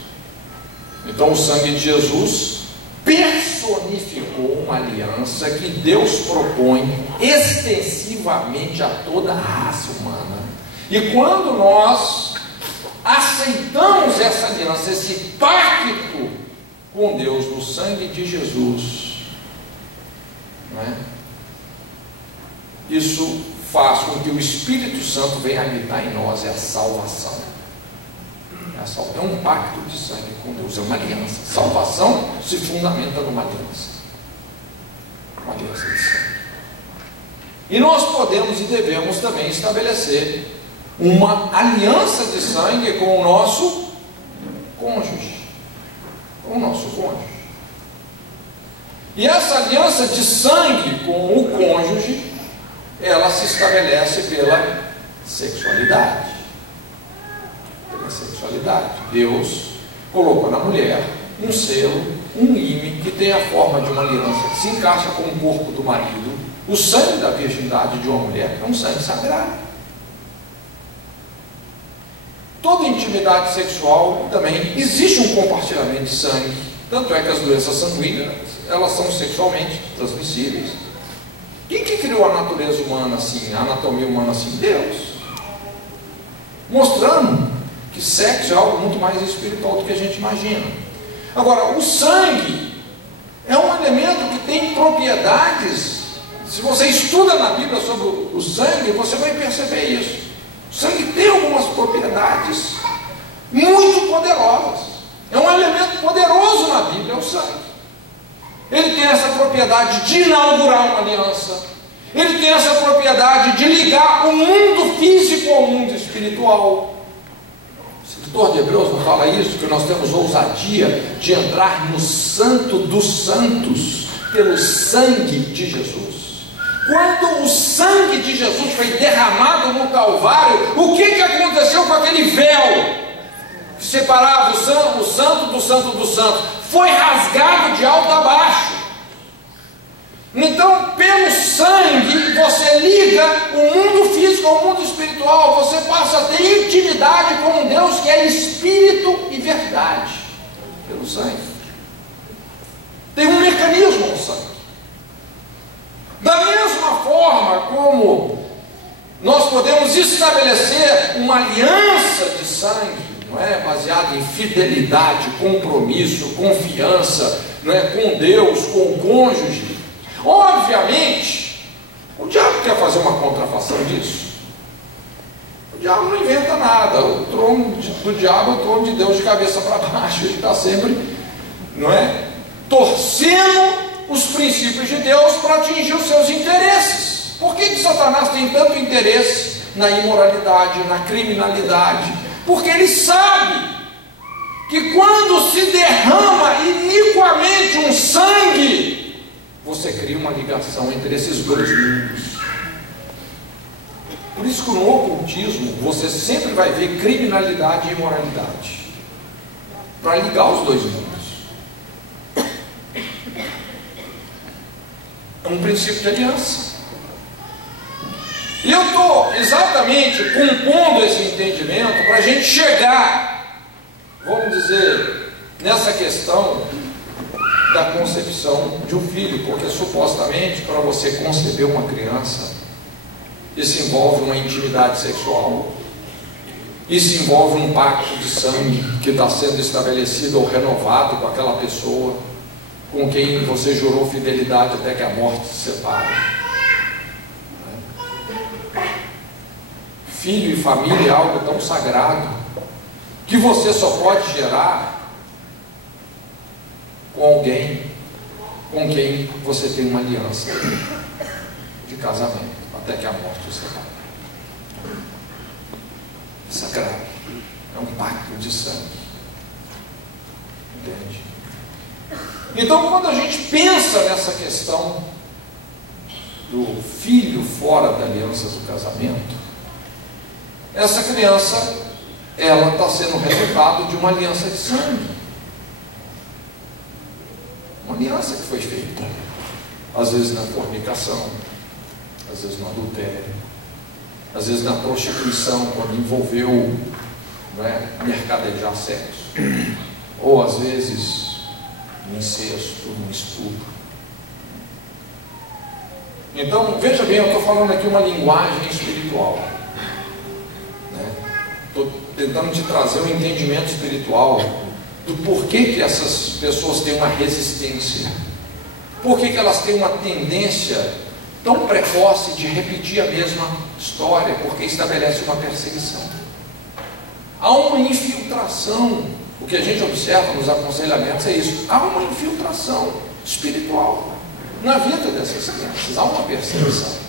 Então o sangue de Jesus personificou uma aliança que Deus propõe extensivamente a toda a raça humana. E quando nós aceitamos essa aliança, esse pacto com Deus no sangue de Jesus, não é? Isso faz com que o Espírito Santo venha habitar em nós, é a salvação. É um pacto de sangue com Deus, é uma aliança. Salvação se fundamenta numa aliança. Uma aliança de sangue. E nós podemos e devemos também estabelecer uma aliança de sangue com o nosso cônjuge. Com o nosso cônjuge. E essa aliança de sangue com o cônjuge, ela se estabelece pela sexualidade. Sexualidade. Deus colocou na mulher um selo, um ímã que tem a forma de uma aliança que se encaixa com o corpo do marido. O sangue da virgindade de uma mulher é um sangue sagrado. Toda intimidade sexual também existe um compartilhamento de sangue. Tanto é que as doenças sanguíneas, elas são sexualmente transmissíveis. Quem que criou a natureza humana assim, a anatomia humana assim? Deus. Mostrando que sexo é algo muito mais espiritual do que a gente imagina. Agora, o sangue é um elemento que tem propriedades. Se você estuda na Bíblia sobre o sangue, você vai perceber isso. O sangue tem algumas propriedades muito poderosas. É um elemento poderoso na Bíblia, é o sangue. Ele tem essa propriedade de inaugurar uma aliança. Ele tem essa propriedade de ligar o mundo físico ao mundo espiritual. O escritor de Hebreus não fala isso, que nós temos ousadia de entrar no santo dos santos pelo sangue de Jesus. Quando o sangue de Jesus foi derramado no Calvário, o que aconteceu com aquele véu que separava o santo do santo do santo? Foi rasgado de alto a baixo. Então, pelo sangue, você liga o mundo físico ao mundo espiritual, você passa a ter intimidade com um Deus que é espírito e verdade, pelo sangue. Tem um mecanismo no sangue. Da mesma forma como nós podemos estabelecer uma aliança de sangue, não é, baseada em fidelidade, compromisso, confiança, não é, com Deus, com o cônjuge. Obviamente, o diabo quer fazer uma contrafação disso. O diabo não inventa nada. O trono do diabo é o trono de Deus de cabeça para baixo. Ele está sempre, não é, torcendo os princípios de Deus para atingir os seus interesses. Por que Satanás tem tanto interesse na imoralidade, na criminalidade? Porque ele sabe que quando se derrama iniquamente um sangue, você cria uma ligação entre esses dois mundos. Por isso que no ocultismo você sempre vai ver criminalidade e imoralidade, para ligar os dois mundos. É um princípio de aliança. E eu estou exatamente compondo esse entendimento para a gente chegar, vamos dizer, nessa questão da concepção de um filho, porque supostamente para você conceber uma criança, isso envolve uma intimidade sexual, isso envolve um pacto de sangue que está sendo estabelecido ou renovado com aquela pessoa com quem você jurou fidelidade até que a morte se separe. Filho e família é algo tão sagrado que você só pode gerar com alguém com quem você tem uma aliança de casamento até que a morte o separe. Isso é grave. É um pacto de sangue. Entende? Então, quando a gente pensa nessa questão do filho fora da aliança do casamento, essa criança, ela está sendo resultado de uma aliança de sangue. Uma aliança que foi feita, às vezes na fornicação, às vezes no adultério, às vezes na prostituição, quando envolveu, mercadejar sexo, ou às vezes no incesto, no estupro. Então, veja bem, eu estou falando aqui uma linguagem espiritual. Estou tentando te trazer um entendimento espiritual do porquê que essas pessoas têm uma resistência, porquê que elas têm uma tendência tão precoce de repetir a mesma história, porque estabelece uma perseguição. Há uma infiltração. O que a gente observa nos aconselhamentos é isso. Há uma infiltração espiritual na vida dessas crianças. Há uma perseguição.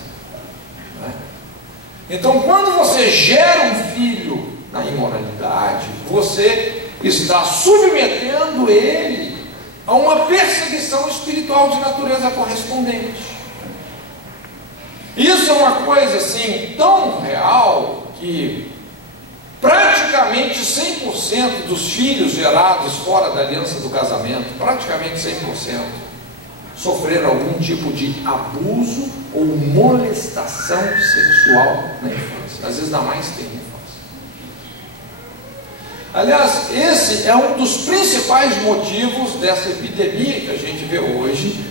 Então, quando você gera um filho na imoralidade, você está submetendo ele a uma perseguição espiritual de natureza correspondente. Isso é uma coisa assim tão real que praticamente 100% dos filhos gerados fora da aliança do casamento, praticamente 100%, sofreram algum tipo de abuso ou molestação sexual na infância, às vezes na mais tenra infância. Aliás, esse é um dos principais motivos dessa epidemia que a gente vê hoje,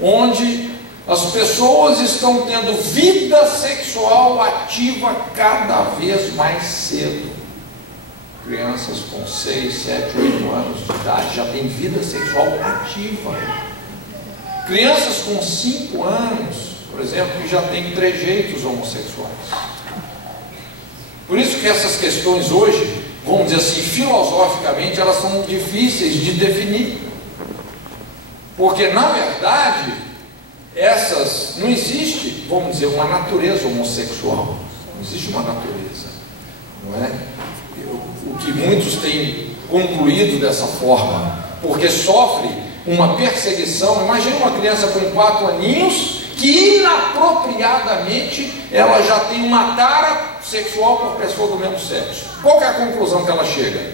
onde as pessoas estão tendo vida sexual ativa cada vez mais cedo. Crianças com 6, 7, 8 anos de idade já têm vida sexual ativa. Crianças com 5 anos, por exemplo, que já têm trejeitos homossexuais. Por isso que essas questões hoje, vamos dizer assim, filosoficamente, elas são difíceis de definir. Porque, na verdade, não existe, vamos dizer, uma natureza homossexual. Não existe uma natureza. Não é? O que muitos têm concluído dessa forma, porque sofre uma perseguição. Imagina uma criança com 4 aninhos que inapropriadamente ela já tem uma tara sexual por pessoa do mesmo sexo. Qual é a conclusão que ela chega?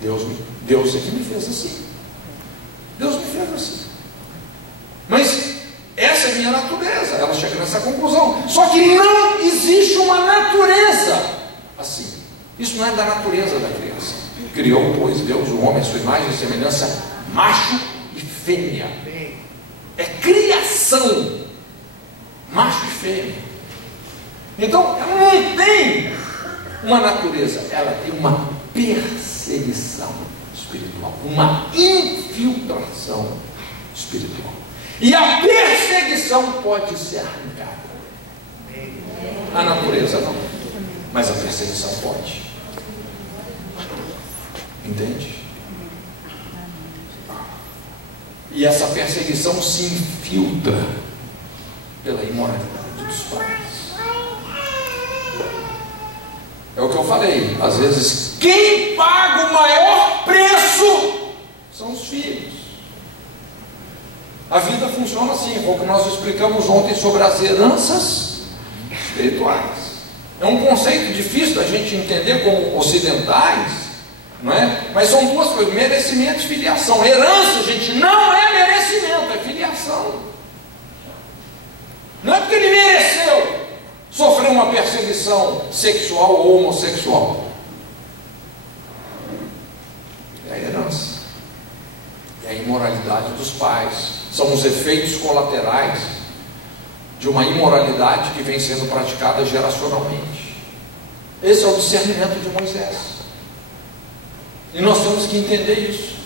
Deus é que me fez assim. Deus me fez assim. Mas essa é a minha natureza. Ela chega nessa conclusão. Só que não existe uma natureza assim. Isso não é da natureza da criança. Criou, pois, Deus o homem à sua imagem e semelhança, macho e fêmea. É criação, macho e fêmea. Então, ela não tem uma natureza, ela tem uma perseguição espiritual, uma infiltração espiritual. E a perseguição pode ser arrancada. A natureza não, mas a perseguição pode. Entende? E essa perseguição se infiltra pela imoralidade dos pais. É o que eu falei, às vezes quem paga o maior preço são os filhos. A vida funciona assim, como nós explicamos ontem sobre as heranças espirituais. É um conceito difícil da gente entender como ocidentais, não é? Mas são duas coisas: merecimento e filiação. Herança, gente, não é merecimento, é filiação. Não é porque ele mereceu sofrer uma perseguição sexual ou homossexual. É a herança, é a imoralidade dos pais, são os efeitos colaterais de uma imoralidade que vem sendo praticada geracionalmente. Esse é o discernimento de Moisés, e nós temos que entender isso.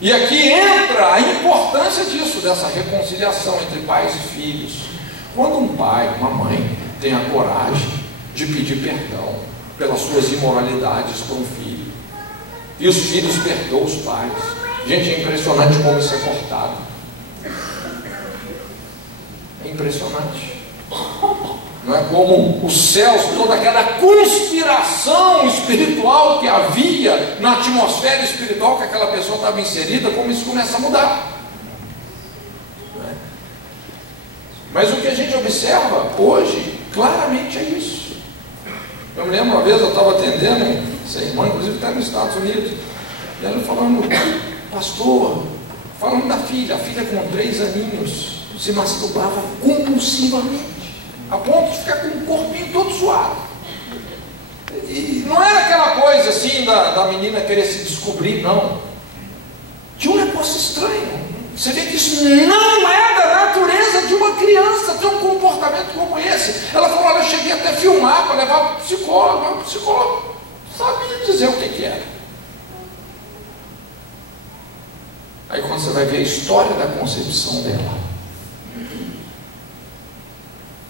E aqui entra a importância disso, dessa reconciliação entre pais e filhos. Quando um pai, uma mãe tem a coragem de pedir perdão pelas suas imoralidades para um filho, e os filhos perdoam os pais, gente, é impressionante como isso é cortado. É impressionante. Não é como os céus, toda aquela conspiração espiritual que havia na atmosfera espiritual que aquela pessoa estava inserida, como isso começa a mudar. Não é? Mas o que a gente observa hoje, claramente é isso. Eu me lembro uma vez, eu estava atendendo essa irmã, inclusive está nos Estados Unidos, e ela falando: pastor, falando da filha, a filha com 3 aninhos, se masturbava compulsivamente, a ponto de ficar com o corpinho todo suado. E não era aquela coisa assim da menina querer se descobrir, não. Tinha um negócio estranho. Você vê que isso não é da natureza de uma criança ter um comportamento como esse. Ela falou: olha, eu cheguei até a filmar para levar para o psicólogo, mas o psicólogo sabia dizer o que era. Aí quando você vai ver a história da concepção dela,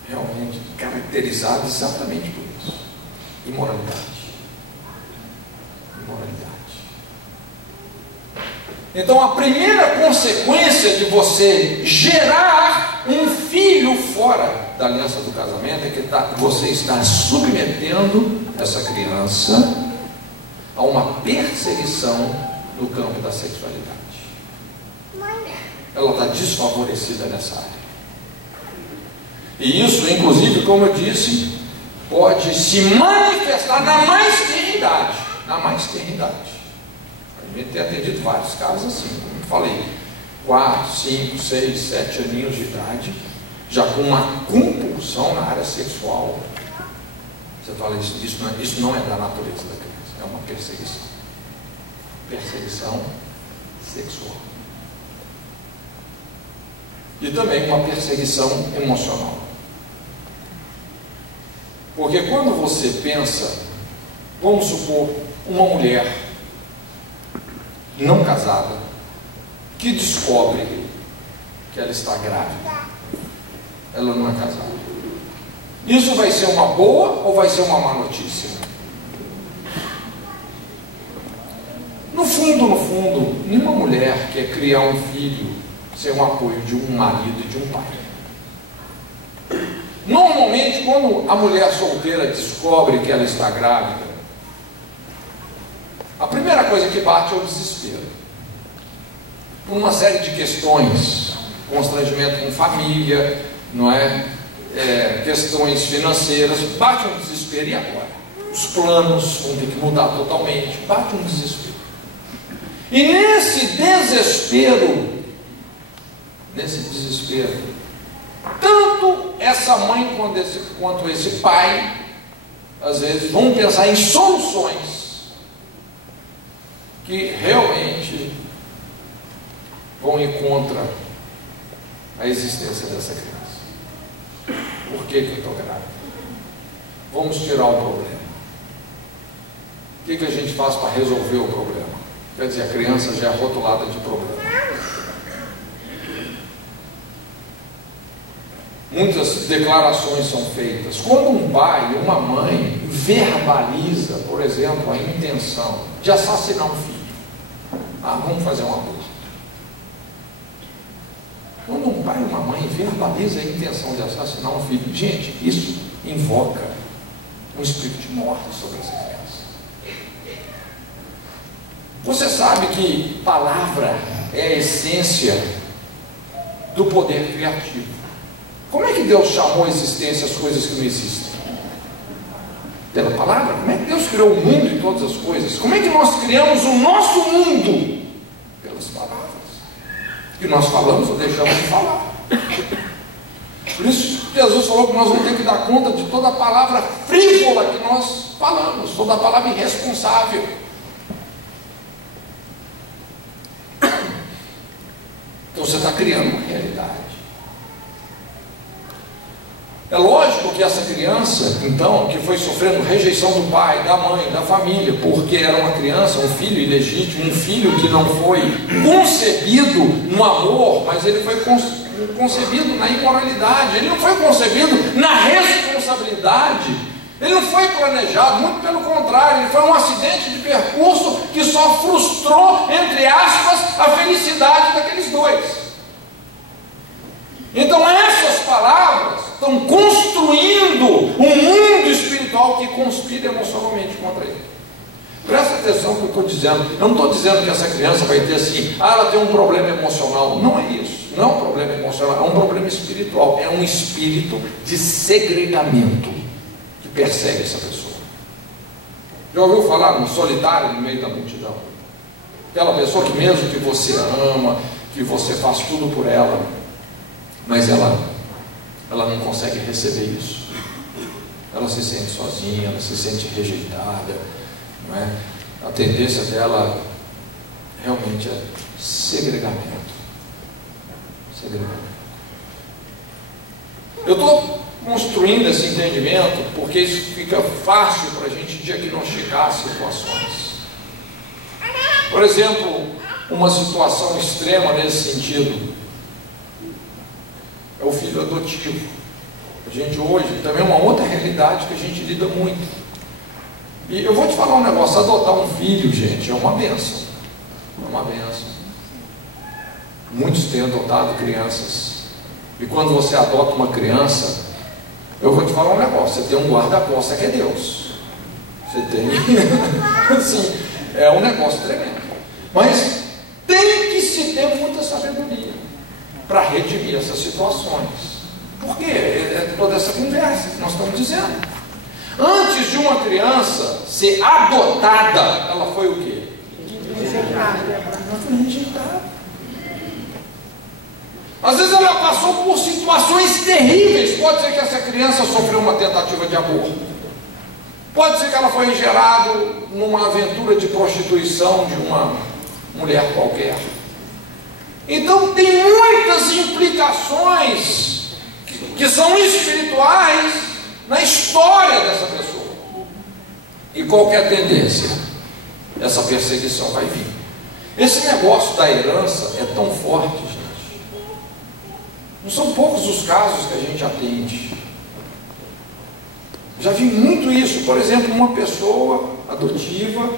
realmente caracterizada exatamente por isso: imoralidade. Imoralidade. Então a primeira consequência de você gerar um filho fora da aliança do casamento é que você está submetendo essa criança a uma perseguição no campo da sexualidade. Ela está desfavorecida nessa área. E isso, inclusive, como eu disse, pode se manifestar na mais tenra idade. Na mais tenra idade. Eu tenho atendido vários casos assim, como eu falei, 4, 5, 6, 7 aninhos de idade, já com uma compulsão na área sexual. Você fala: isso não é da natureza da criança, é uma perseguição. Perseguição sexual. E também uma perseguição emocional. Porque quando você pensa, vamos supor, uma mulher não casada que descobre que ela está grávida, ela não é casada, isso vai ser uma boa ou vai ser uma má notícia? No fundo, nenhuma mulher quer criar um filho sem o apoio de um marido e de um pai. Normalmente, quando a mulher solteira descobre que ela está grávida, a primeira coisa que bate é o desespero. Por uma série de questões, constrangimento com família, não é? Questões financeiras, bate um desespero. E agora? Os planos vão ter que mudar totalmente, bate um desespero. E nesse desespero, tanto essa mãe quanto esse pai, às vezes, vão pensar em soluções que realmente vão ir contra a existência dessa criança. Por que eu estou grávida? Vamos tirar o problema. O que a gente faz para resolver o problema? Quer dizer, a criança já é rotulada de problema. Muitas declarações são feitas. Quando um pai ou uma mãe verbaliza, por exemplo, a intenção de assassinar um filho, vamos fazer um aborto. Quando um pai ou uma mãe verbaliza a intenção de assassinar um filho, gente, isso invoca um espírito de morte sobre essa criança. Você sabe que palavra é a essência do poder criativo. Como é que Deus chamou à existência as coisas que não existem? Pela palavra. Como é que Deus criou o mundo e todas as coisas? Como é que nós criamos o nosso mundo? Pelas palavras que nós falamos ou deixamos de falar. Por isso Jesus falou que nós vamos ter que dar conta de toda a palavra frívola que nós falamos, toda a palavra irresponsável. Então você está criando uma realidade. É lógico que essa criança, então, que foi sofrendo rejeição do pai, da mãe, da família, porque era uma criança, um filho ilegítimo, um filho que não foi concebido no amor, mas ele foi concebido na imoralidade, ele não foi concebido na responsabilidade, ele não foi planejado, muito pelo contrário, ele foi um acidente de percurso que só frustrou, entre aspas, a felicidade daqueles dois. Então essas palavras estão construindo um mundo espiritual que conspira emocionalmente contra ele. Presta atenção no que eu estou dizendo. Eu não estou dizendo que essa criança vai ter assim, ela tem um problema emocional. Não é isso. Não é um problema emocional, é um problema espiritual. É um espírito de segregamento que persegue essa pessoa. Já ouviu falar no solitário no meio da multidão? Aquela pessoa que mesmo que você ama, que você faz tudo por ela, mas ela não consegue receber isso. Ela se sente sozinha, ela se sente rejeitada, não é? A tendência dela realmente é segregamento. Eu estou construindo esse entendimento porque isso fica fácil para a gente diagnosticar situações. Por exemplo, uma situação extrema nesse sentido é o filho adotivo. A gente hoje também é uma outra realidade que a gente lida muito. E eu vou te falar um negócio: adotar um filho, gente, é uma bênção. É uma bênção. Muitos têm adotado crianças. E quando você adota uma criança, eu vou te falar um negócio: você tem um guarda-costas que é Deus. Você tem. Assim, é um negócio tremendo. Mas tem que se ter muita sabedoria para redimir essas situações. Por quê? É toda essa conversa que nós estamos dizendo. Antes de uma criança ser adotada, ela foi o quê? Ela foi rejeitada. Às vezes ela passou por situações terríveis. Pode ser que essa criança sofreu uma tentativa de aborto. Pode ser que ela foi gerada numa aventura de prostituição de uma mulher qualquer. Então tem muitas implicações que são espirituais na história dessa pessoa. E qualquer tendência, essa perseguição vai vir. Esse negócio da herança é tão forte, gente. Não são poucos os casos que a gente atende. Já vi muito isso. Por exemplo, uma pessoa adotiva,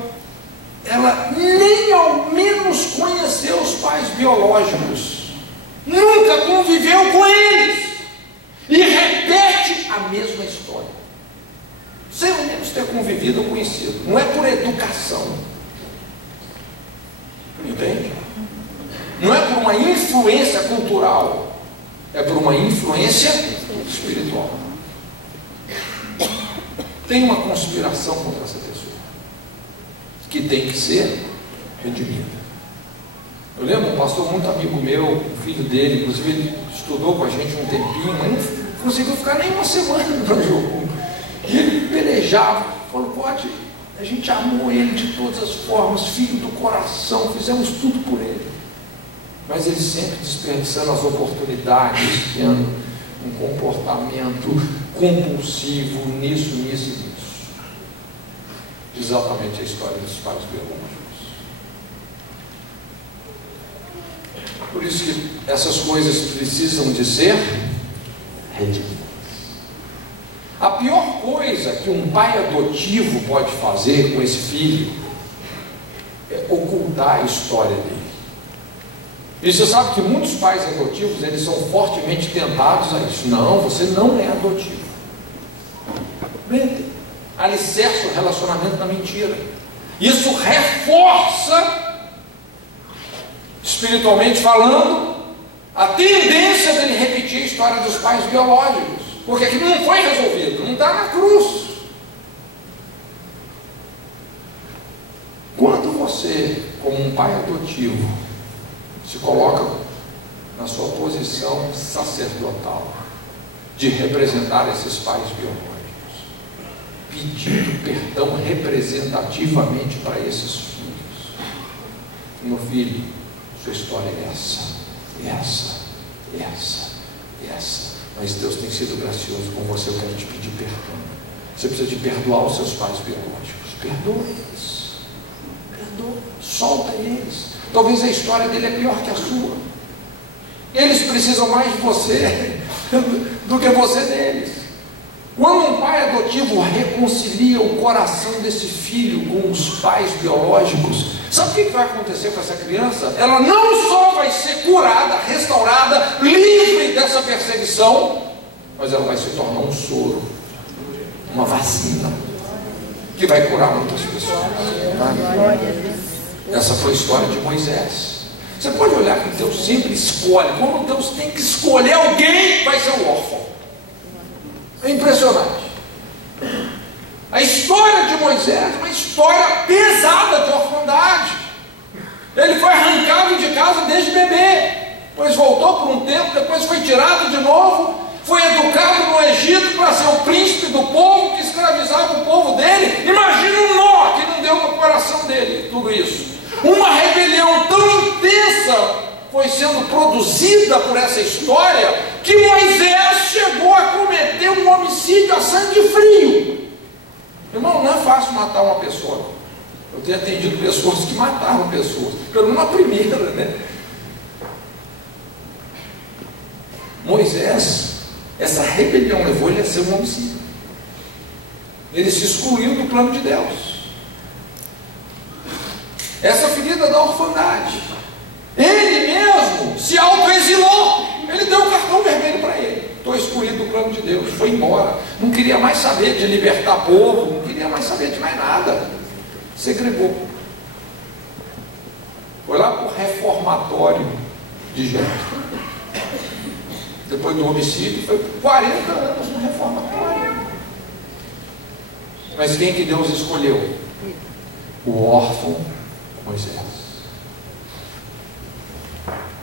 ela nem ao menos conheceu os pais biológicos, nunca conviveu com eles, e repete a mesma história, sem ao menos ter convivido ou conhecido. Não é por educação, entende? Não é por uma influência cultural, é por uma influência espiritual. Tem uma conspiração contra essa pessoa que tem que ser redimida. Eu lembro um pastor muito amigo meu, o filho dele, inclusive ele estudou com a gente um tempinho, mas não conseguiu ficar nem uma semana no jogo. E ele pelejava, falou: pode, a gente amou ele de todas as formas, filho do coração, fizemos tudo por ele. Mas ele sempre desperdiçando as oportunidades, tendo um comportamento compulsivo nisso. Exatamente a história dos pais biológicos. Por isso que essas coisas precisam de ser redimidas. A pior coisa que um pai adotivo pode fazer com esse filho é ocultar a história dele. E você sabe que muitos pais adotivos, eles são fortemente tentados a isso. Não, você não é adotivo. Mente. Alicerça o relacionamento na mentira. Isso reforça, espiritualmente falando, a tendência dele repetir a história dos pais biológicos, porque aquilo não foi resolvido, não está na cruz. Quando você, como um pai adotivo, se coloca na sua posição sacerdotal de representar esses pais biológicos, pedindo perdão representativamente para esses filhos, meu filho, sua história é essa, mas Deus tem sido gracioso com você, eu quero te pedir perdão. Você precisa de perdoar os seus pais biológicos, perdoa eles, solta eles. Talvez a história dele é pior que a sua, eles precisam mais de você do que você deles. Quando um pai adotivo reconcilia o coração desse filho com os pais biológicos, sabe o que vai acontecer com essa criança? Ela não só vai ser curada, restaurada, livre dessa perseguição, mas ela vai se tornar um soro, uma vacina, que vai curar muitas pessoas. Essa foi a história de Moisés. Você pode olhar que Deus sempre escolhe. Quando Deus tem que escolher alguém, vai ser um órfão. É impressionante. A história de Moisés é uma história pesada de orfandade. Ele foi arrancado de casa desde bebê, depois voltou por um tempo, depois foi tirado de novo, foi educado no Egito para ser o príncipe do povo que escravizava o povo dele. Imagina um nó que não deu no coração dele, tudo isso. Uma rebelião tão intensa foi sendo produzida por essa história, que Moisés chegou a cometer um homicídio a sangue frio. Irmão, não é fácil matar uma pessoa. Eu tenho atendido pessoas que mataram pessoas, pelo menos a primeira, né? Moisés, essa rebelião levou ele a ser um homicida. Ele se excluiu do plano de Deus. Essa ferida da orfandade, ele mesmo se autoexilou. Ele deu o cartão vermelho para ele. Estou excluído do plano de Deus. Foi embora. Não queria mais saber de libertar povo. Não queria mais saber de mais nada. Segregou. Foi lá para o reformatório de Jetro. Depois do homicídio, foi por 40 anos no reformatório. Mas quem que Deus escolheu? O órfão Moisés.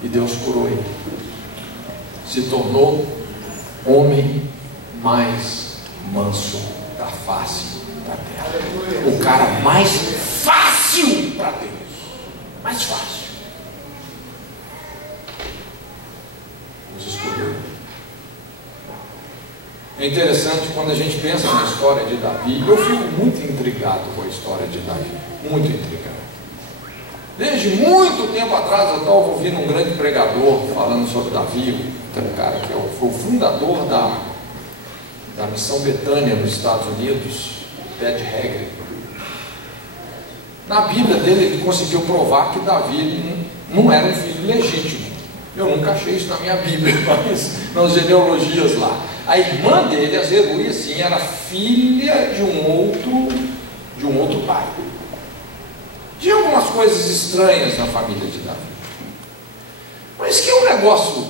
E Deus curou ele. Se tornou homem mais manso da face da terra. O cara mais fácil para Deus. Mais fácil. Deus escolheu. É interessante quando a gente pensa na história de Davi. Eu fico muito intrigado com a história de Davi. Muito intrigado. Desde muito tempo atrás eu estava ouvindo um grande pregador falando sobre Davi, um cara que foi o fundador da missão Betânia nos Estados Unidos, Ted Haggard. Na Bíblia dele ele conseguiu provar que Davi não era um filho legítimo. Eu nunca achei isso na minha Bíblia, mas nas genealogias lá. A irmã dele, a Zeruia, sim, era filha de um outro pai. Tinha algumas coisas estranhas na família de Davi. Mas que é um negócio,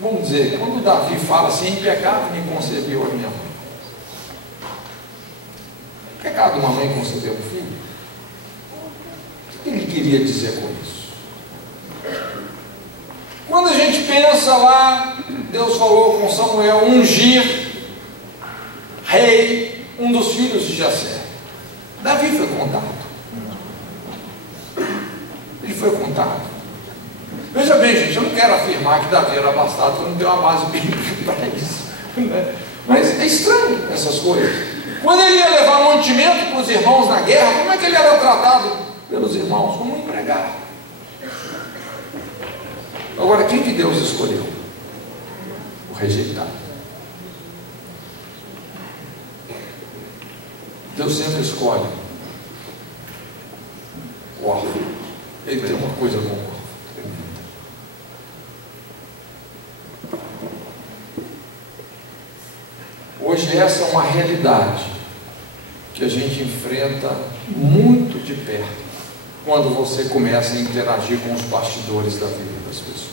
vamos dizer, quando Davi fala assim, em pecado me concebeu a minha mãe. Pecado uma mãe concebeu um filho? O que ele queria dizer com isso? Quando a gente pensa lá, Deus falou com Samuel, ungir rei, um dos filhos de Jessé. Davi foi contado. Ele foi contado. Veja bem, gente, eu não quero afirmar que Davi era bastardo, porque eu não tenho uma base bíblica para isso, né? Mas é estranho essas coisas. Quando ele ia levar mantimento para os irmãos na guerra, como é que ele era tratado pelos irmãos? Como um empregado. Agora, quem que Deus escolheu? O rejeitado. Deus sempre escolhe o órfão. Ele tem uma coisa com o órfão. Hoje essa é uma realidade que a gente enfrenta muito de perto quando você começa a interagir com os bastidores da vida das pessoas.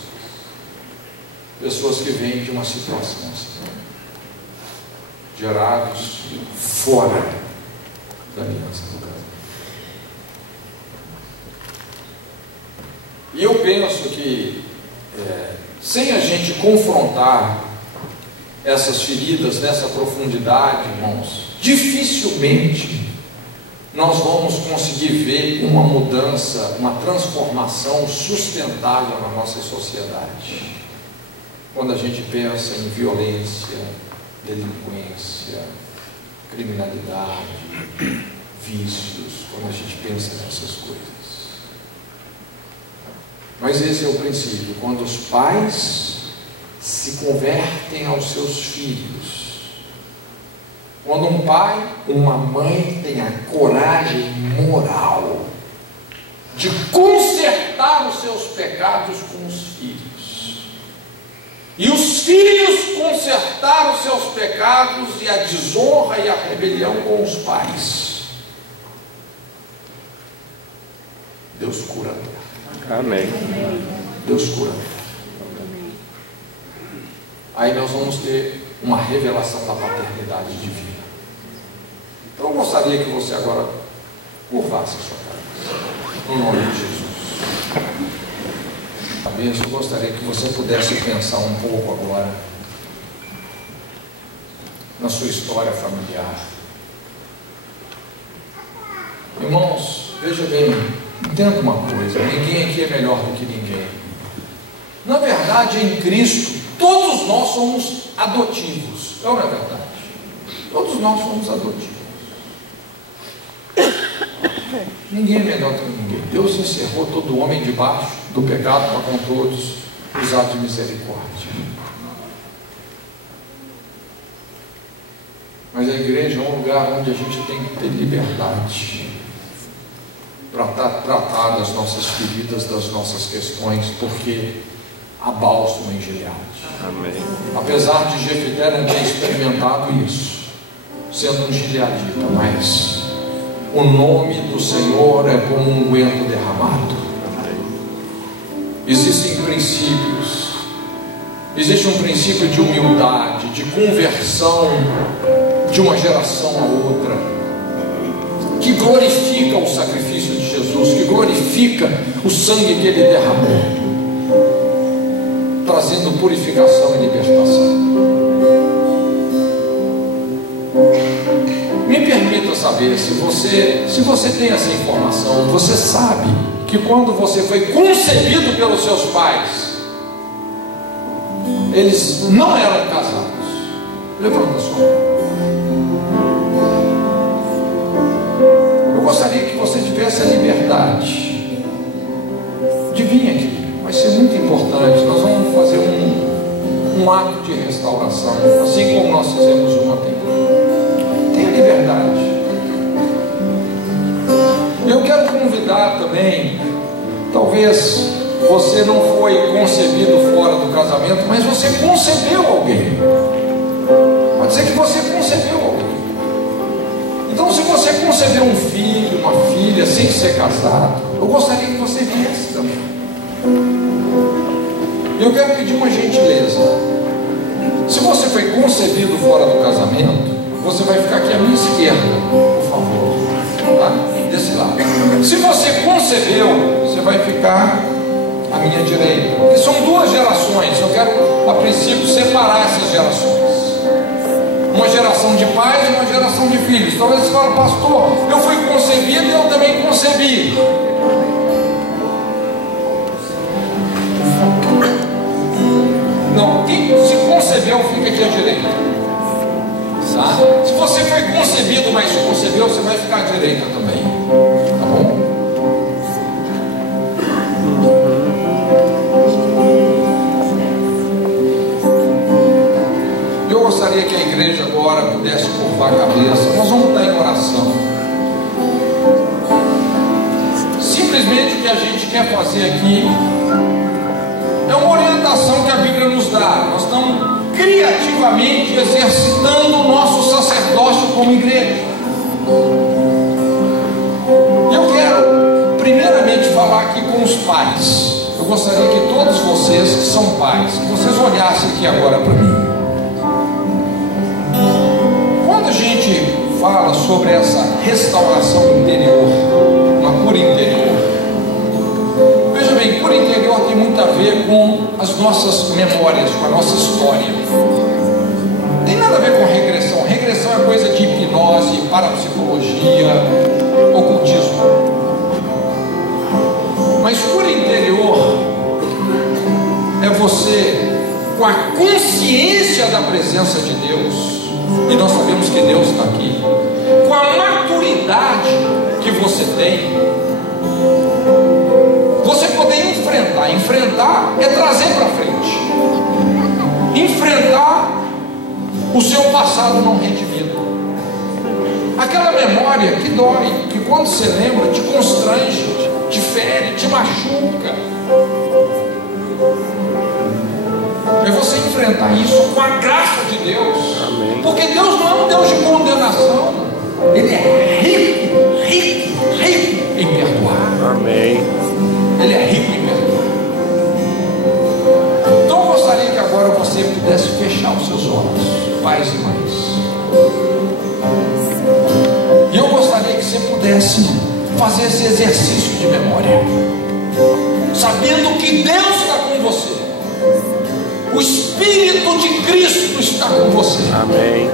pessoas que vêm de uma situação assim, gerados fora da aliança do casamento. E eu penso que sem a gente confrontar essas feridas nessa profundidade, irmãos, dificilmente nós vamos conseguir ver uma mudança, uma transformação sustentável na nossa sociedade. Quando a gente pensa em violência, delinquência, criminalidade, vícios, quando a gente pensa nessas coisas. Mas esse é o princípio: quando os pais se convertem aos seus filhos, quando um pai, uma mãe tem a coragem moral de consertar os seus pecados com os filhos, e os filhos consertar os seus pecados e a desonra e a rebelião com os pais, Deus cura a terra. Amém. Deus cura a terra. Aí nós vamos ter uma revelação da paternidade divina. Então eu gostaria que você agora curvasse a sua cabeça, no nome de Jesus. Eu gostaria que você pudesse pensar um pouco agora na sua história familiar. Irmãos, veja bem, entenda uma coisa: ninguém aqui é melhor do que ninguém. Na verdade, em Cristo, todos nós somos adotivos. Não é verdade? Todos nós somos adotivos. Ninguém é melhor do que ninguém. Deus encerrou todo homem debaixo do pecado para com todos os atos de misericórdia. Mas a igreja é um lugar onde a gente tem que ter liberdade para tratar das nossas feridas, das nossas questões, porque há bálsamo em Gileade. Amém. Apesar de Jefité não ter experimentado isso, sendo um gileadita, mas o nome do Senhor é como um unguento derramado. Existem princípios, existe um princípio de humildade, de conversão de uma geração a outra, que glorifica o sacrifício de Jesus, que glorifica o sangue que Ele derramou, trazendo purificação e libertação. Me permita saber, se você tem essa informação, você sabe que quando você foi concebido pelos seus pais, eles não eram casados. Levanta a sua mão. Eu gostaria que você tivesse a liberdade de vir aqui. Vai ser muito importante. Nós vamos fazer um ato de restauração, assim como nós fizemos ontem. Tenha liberdade. Eu quero convidar também, talvez você não foi concebido fora do casamento, mas você concebeu alguém. Pode ser que você concebeu alguém. Então, se você concebeu um filho, uma filha, sem ser casado, eu gostaria que você viesse também. Eu quero pedir uma gentileza. Se você foi concebido fora do casamento, você vai ficar aqui à minha esquerda, por favor, tá? Desse lado. Se você concebeu, você vai ficar à minha direita, porque são duas gerações. Eu quero, a princípio, separar essas gerações. Uma geração de pais e uma geração de filhos. Talvez você fale: pastor, eu fui concebido e eu também concebi. Não, quem se concebeu fica aqui à direita, tá? Se você foi concebido, mas se concebeu, você vai ficar à direita também, tá bom? Eu gostaria que a igreja agora pudesse curvar a cabeça. Nós vamos estar em oração. Simplesmente o que a gente quer fazer aqui é uma orientação que a Bíblia nos dá. Nós estamos criativamente exercitando o nosso sacerdócio como igreja. Eu quero primeiramente falar aqui com os pais. Eu gostaria que todos vocês que são pais, que vocês olhassem aqui agora para mim. Quando a gente fala sobre essa restauração interior, uma cura interior, veja bem, cura interior tem muito a ver com as nossas memórias, com a nossa história. Não tem nada a ver com regressão. Regressão é coisa de hipnose, parapsicologia, ocultismo. Mas cura interior é você, com a consciência da presença de Deus, e nós sabemos que Deus está aqui, com a maturidade que você tem, você poder enfrentar. Enfrentar é trazer para frente, enfrentar o seu passado não redimido, aquela memória que dói, que quando você lembra te constrange, te fere, te machuca. É você enfrentar isso com a graça de Deus. Amém. Porque Deus não é um Deus de condenação. Ele é rico em perdoar. Amém. Ele é rico em perdoar. Então eu gostaria que agora você pudesse fechar os seus olhos, pais e mães. E eu gostaria que você pudesse fazer esse exercício de memória, sabendo que Deus está com você, o Espírito de Cristo está com você. Amém.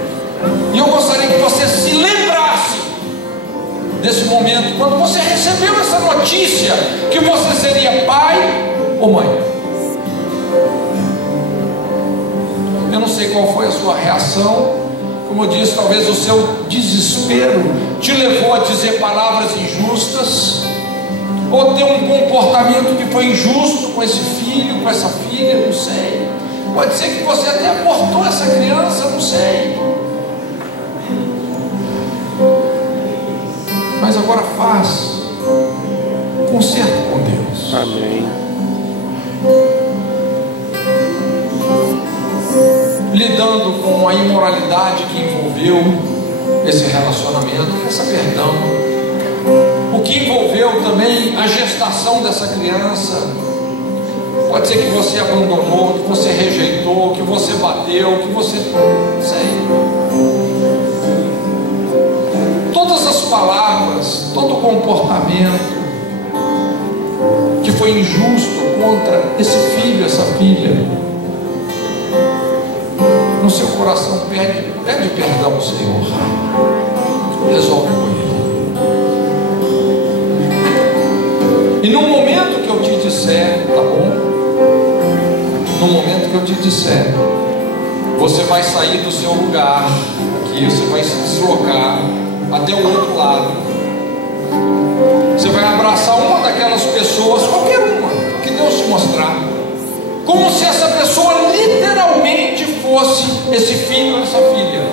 E eu gostaria que você se lembrasse desse momento, quando você recebeu essa notícia que você seria pai ou mãe. Eu não sei qual foi a sua reação. Como eu disse, talvez o seu desespero te levou a dizer palavras injustas, ou ter um comportamento que foi injusto com esse filho, com essa filha, não sei. Pode ser que você até abortou essa criança, não sei. Mas agora faz conserto com Deus. Amém. Lidando com a imoralidade que envolveu esse relacionamento, peça perdão. O que envolveu também a gestação dessa criança. Pode ser que você abandonou, que você rejeitou, que você bateu, que você... não sei. Todas as palavras, todo o comportamento que foi injusto contra esse filho, essa filha, no seu coração, pede perdão ao Senhor, resolve com Ele. E no momento que eu te disser, tá bom? No momento que eu te disser, você vai sair do seu lugar aqui, você vai se deslocar até o outro lado, você vai abraçar uma daquelas pessoas, qualquer uma que Deus te mostrar, como se essa pessoa literalmente fosse esse filho ou essa filha,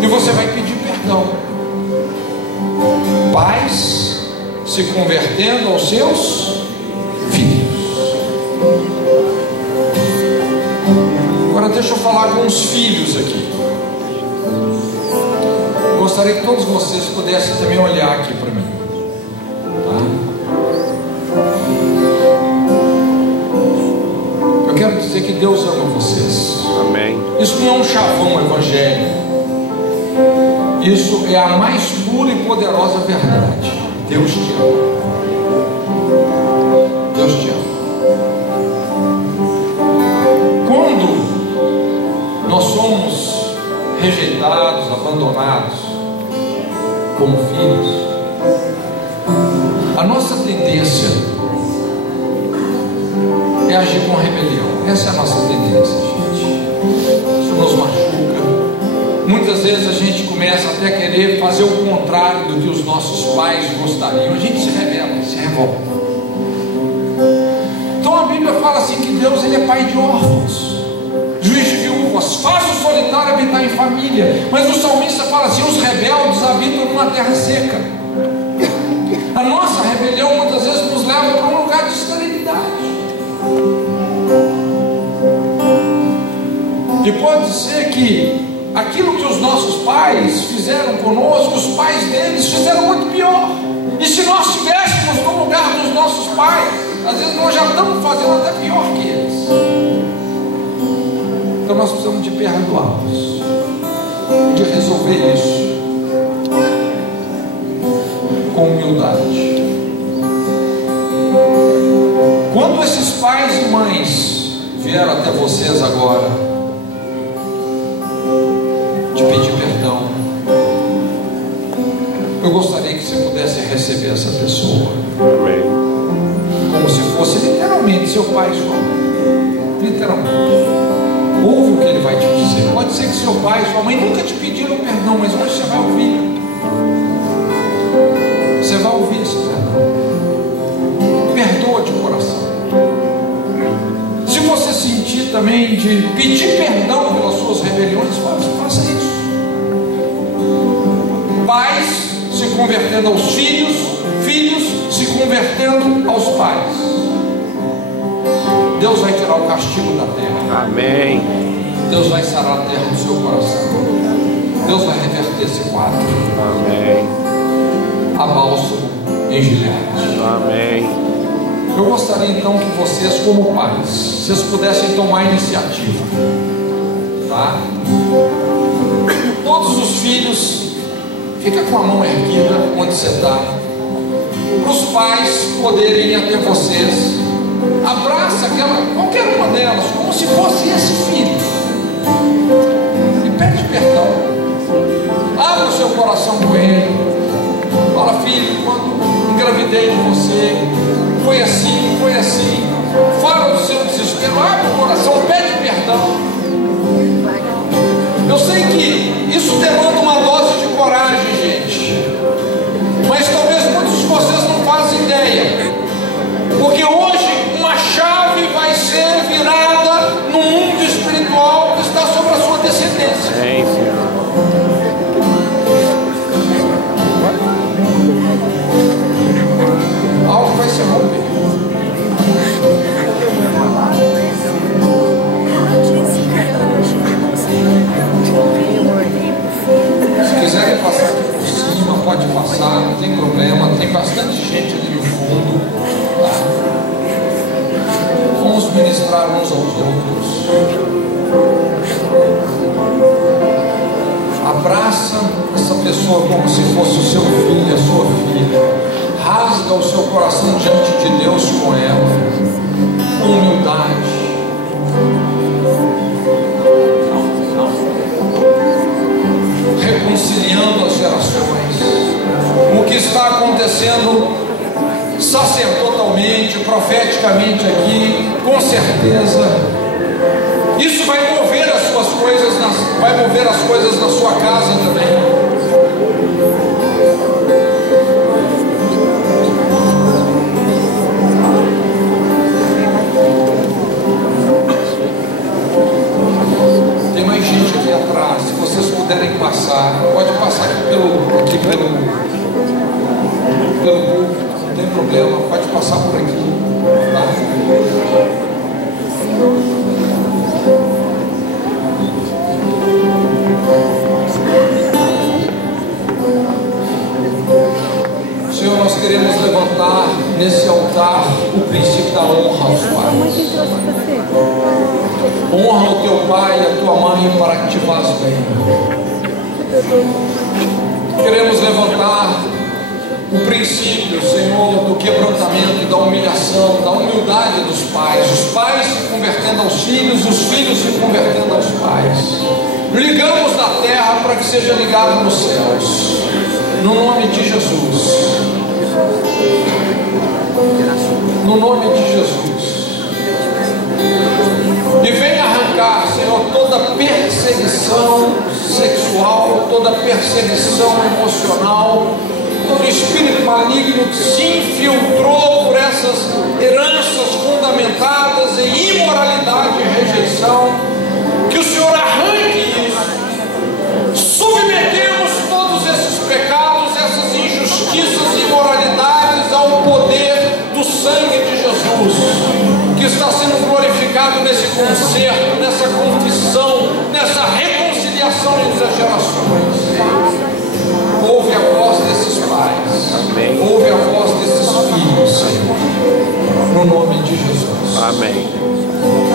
e você vai pedir perdão. Pais se convertendo aos seus filhos. Agora deixa eu falar com os filhos aqui. Eu gostaria que todos vocês pudessem também olhar aqui para mim, tá? Eu quero dizer que Deus ama vocês. Amém. Isso não é um chavão evangélico. Isso é a mais pura e poderosa verdade. Deus te ama. Deus te ama. Quando nós somos rejeitados, abandonados como filhos, a nossa tendência é agir com rebelião. Essa é a nossa tendência, gente. Isso nos machuca. Muitas vezes a gente começa até a querer fazer o contrário do que os nossos pais gostariam. A gente se rebela, se revolta. Então a Bíblia fala assim que Deus, Ele é pai de órfãos, juiz de viúvas, faz o solitário habitar em família. Mas o salmista fala assim: os rebeldes habitam numa terra seca. A nossa rebelião muitas vezes nos leva para um lugar de esterilidade. E pode ser que aquilo que os nossos pais fizeram conosco, os pais deles fizeram muito pior. E se nós estivéssemos no lugar dos nossos pais, Às vezes nós já estamos fazendo até pior que eles. Então nós precisamos de perdoá-los, de resolver isso com humildade. Quando esses pais e mães vieram até vocês agora te pedir perdão, eu gostaria que você pudesse receber essa pessoa como se fosse literalmente seu pai e sua mãe. Literalmente. Ouve o que ele vai te dizer. Pode ser que seu pai e sua mãe nunca te pediram perdão, mas hoje você vai ouvir. Você vai ouvir esse perdão. Perdoa de coração. Se você sentir também de pedir perdão pelas suas rebeliões, faça isso. Pais se convertendo aos filhos, filhos se convertendo aos pais. Deus vai tirar o castigo da terra. Amém. Deus vai sarar a terra do seu coração. Deus vai reverter esse quadro. Amém. A bálsamo em Gileade. Amém. Eu gostaria então que vocês, como pais, vocês pudessem tomar a iniciativa, tá? Todos os filhos, fica com a mão erguida onde você está, para os pais poderem ir até vocês. Abraça qualquer uma delas, como se fosse esse filho, e pede perdão. Abre o seu coração com ele. Fala: filho, quando engravidei de você, foi assim, foi assim. Fala do seu desespero, abre o coração, pede perdão. Eu sei que isso demanda uma dose de coragem, gente, mas talvez muitos de vocês não fazem ideia, porque hoje uma chave vai ser virada no mundo espiritual que está sobre a sua descendência. Amém, Senhor. Algo vai se romper. Se quiserem passar aqui por cima, pode passar, não tem problema. Tem bastante gente ali no fundo, tá? Vamos ministrar uns aos outros. Abraça essa pessoa como se fosse o seu filho, a sua filha. Rasga o seu coração diante de Deus com ela, com humildade. Reconciliando as gerações. O que está acontecendo sacerdotalmente, profeticamente aqui, com certeza, isso vai mover as suas coisas, vai mover as coisas na sua casa também. Tem mais gente aqui atrás. Se vocês puderem passar, pode passar aqui pelo público, não tem problema, pode passar por aqui, tá? Senhor, nós queremos levantar nesse altar o princípio da honra aos pais. Honra o teu pai e a tua mãe para que te faz bem. Queremos levantar o princípio, Senhor, do quebrantamento, da humilhação, da humildade dos pais. Os pais se convertendo aos filhos, os filhos se convertendo aos pais. Ligamos na terra para que seja ligado nos céus. No nome de Jesus. No nome de Jesus. E venha arrancar, Senhor, toda perseguição sexual, toda perseguição emocional, todo espírito maligno que se infiltrou por essas heranças fundamentadas em imoralidade e rejeição. Que o Senhor arranque isso. Submetemos todos esses pecados, essas injustiças e imoralidades ao poder do sangue de Jesus, que está sendo glorificado nesse concerto, nessa confissão, nessa reconciliação entre as gerações. Ouve a voz desses pais. Amém. Ouve a voz desses filhos, Senhor. No no nome de Jesus. Amém.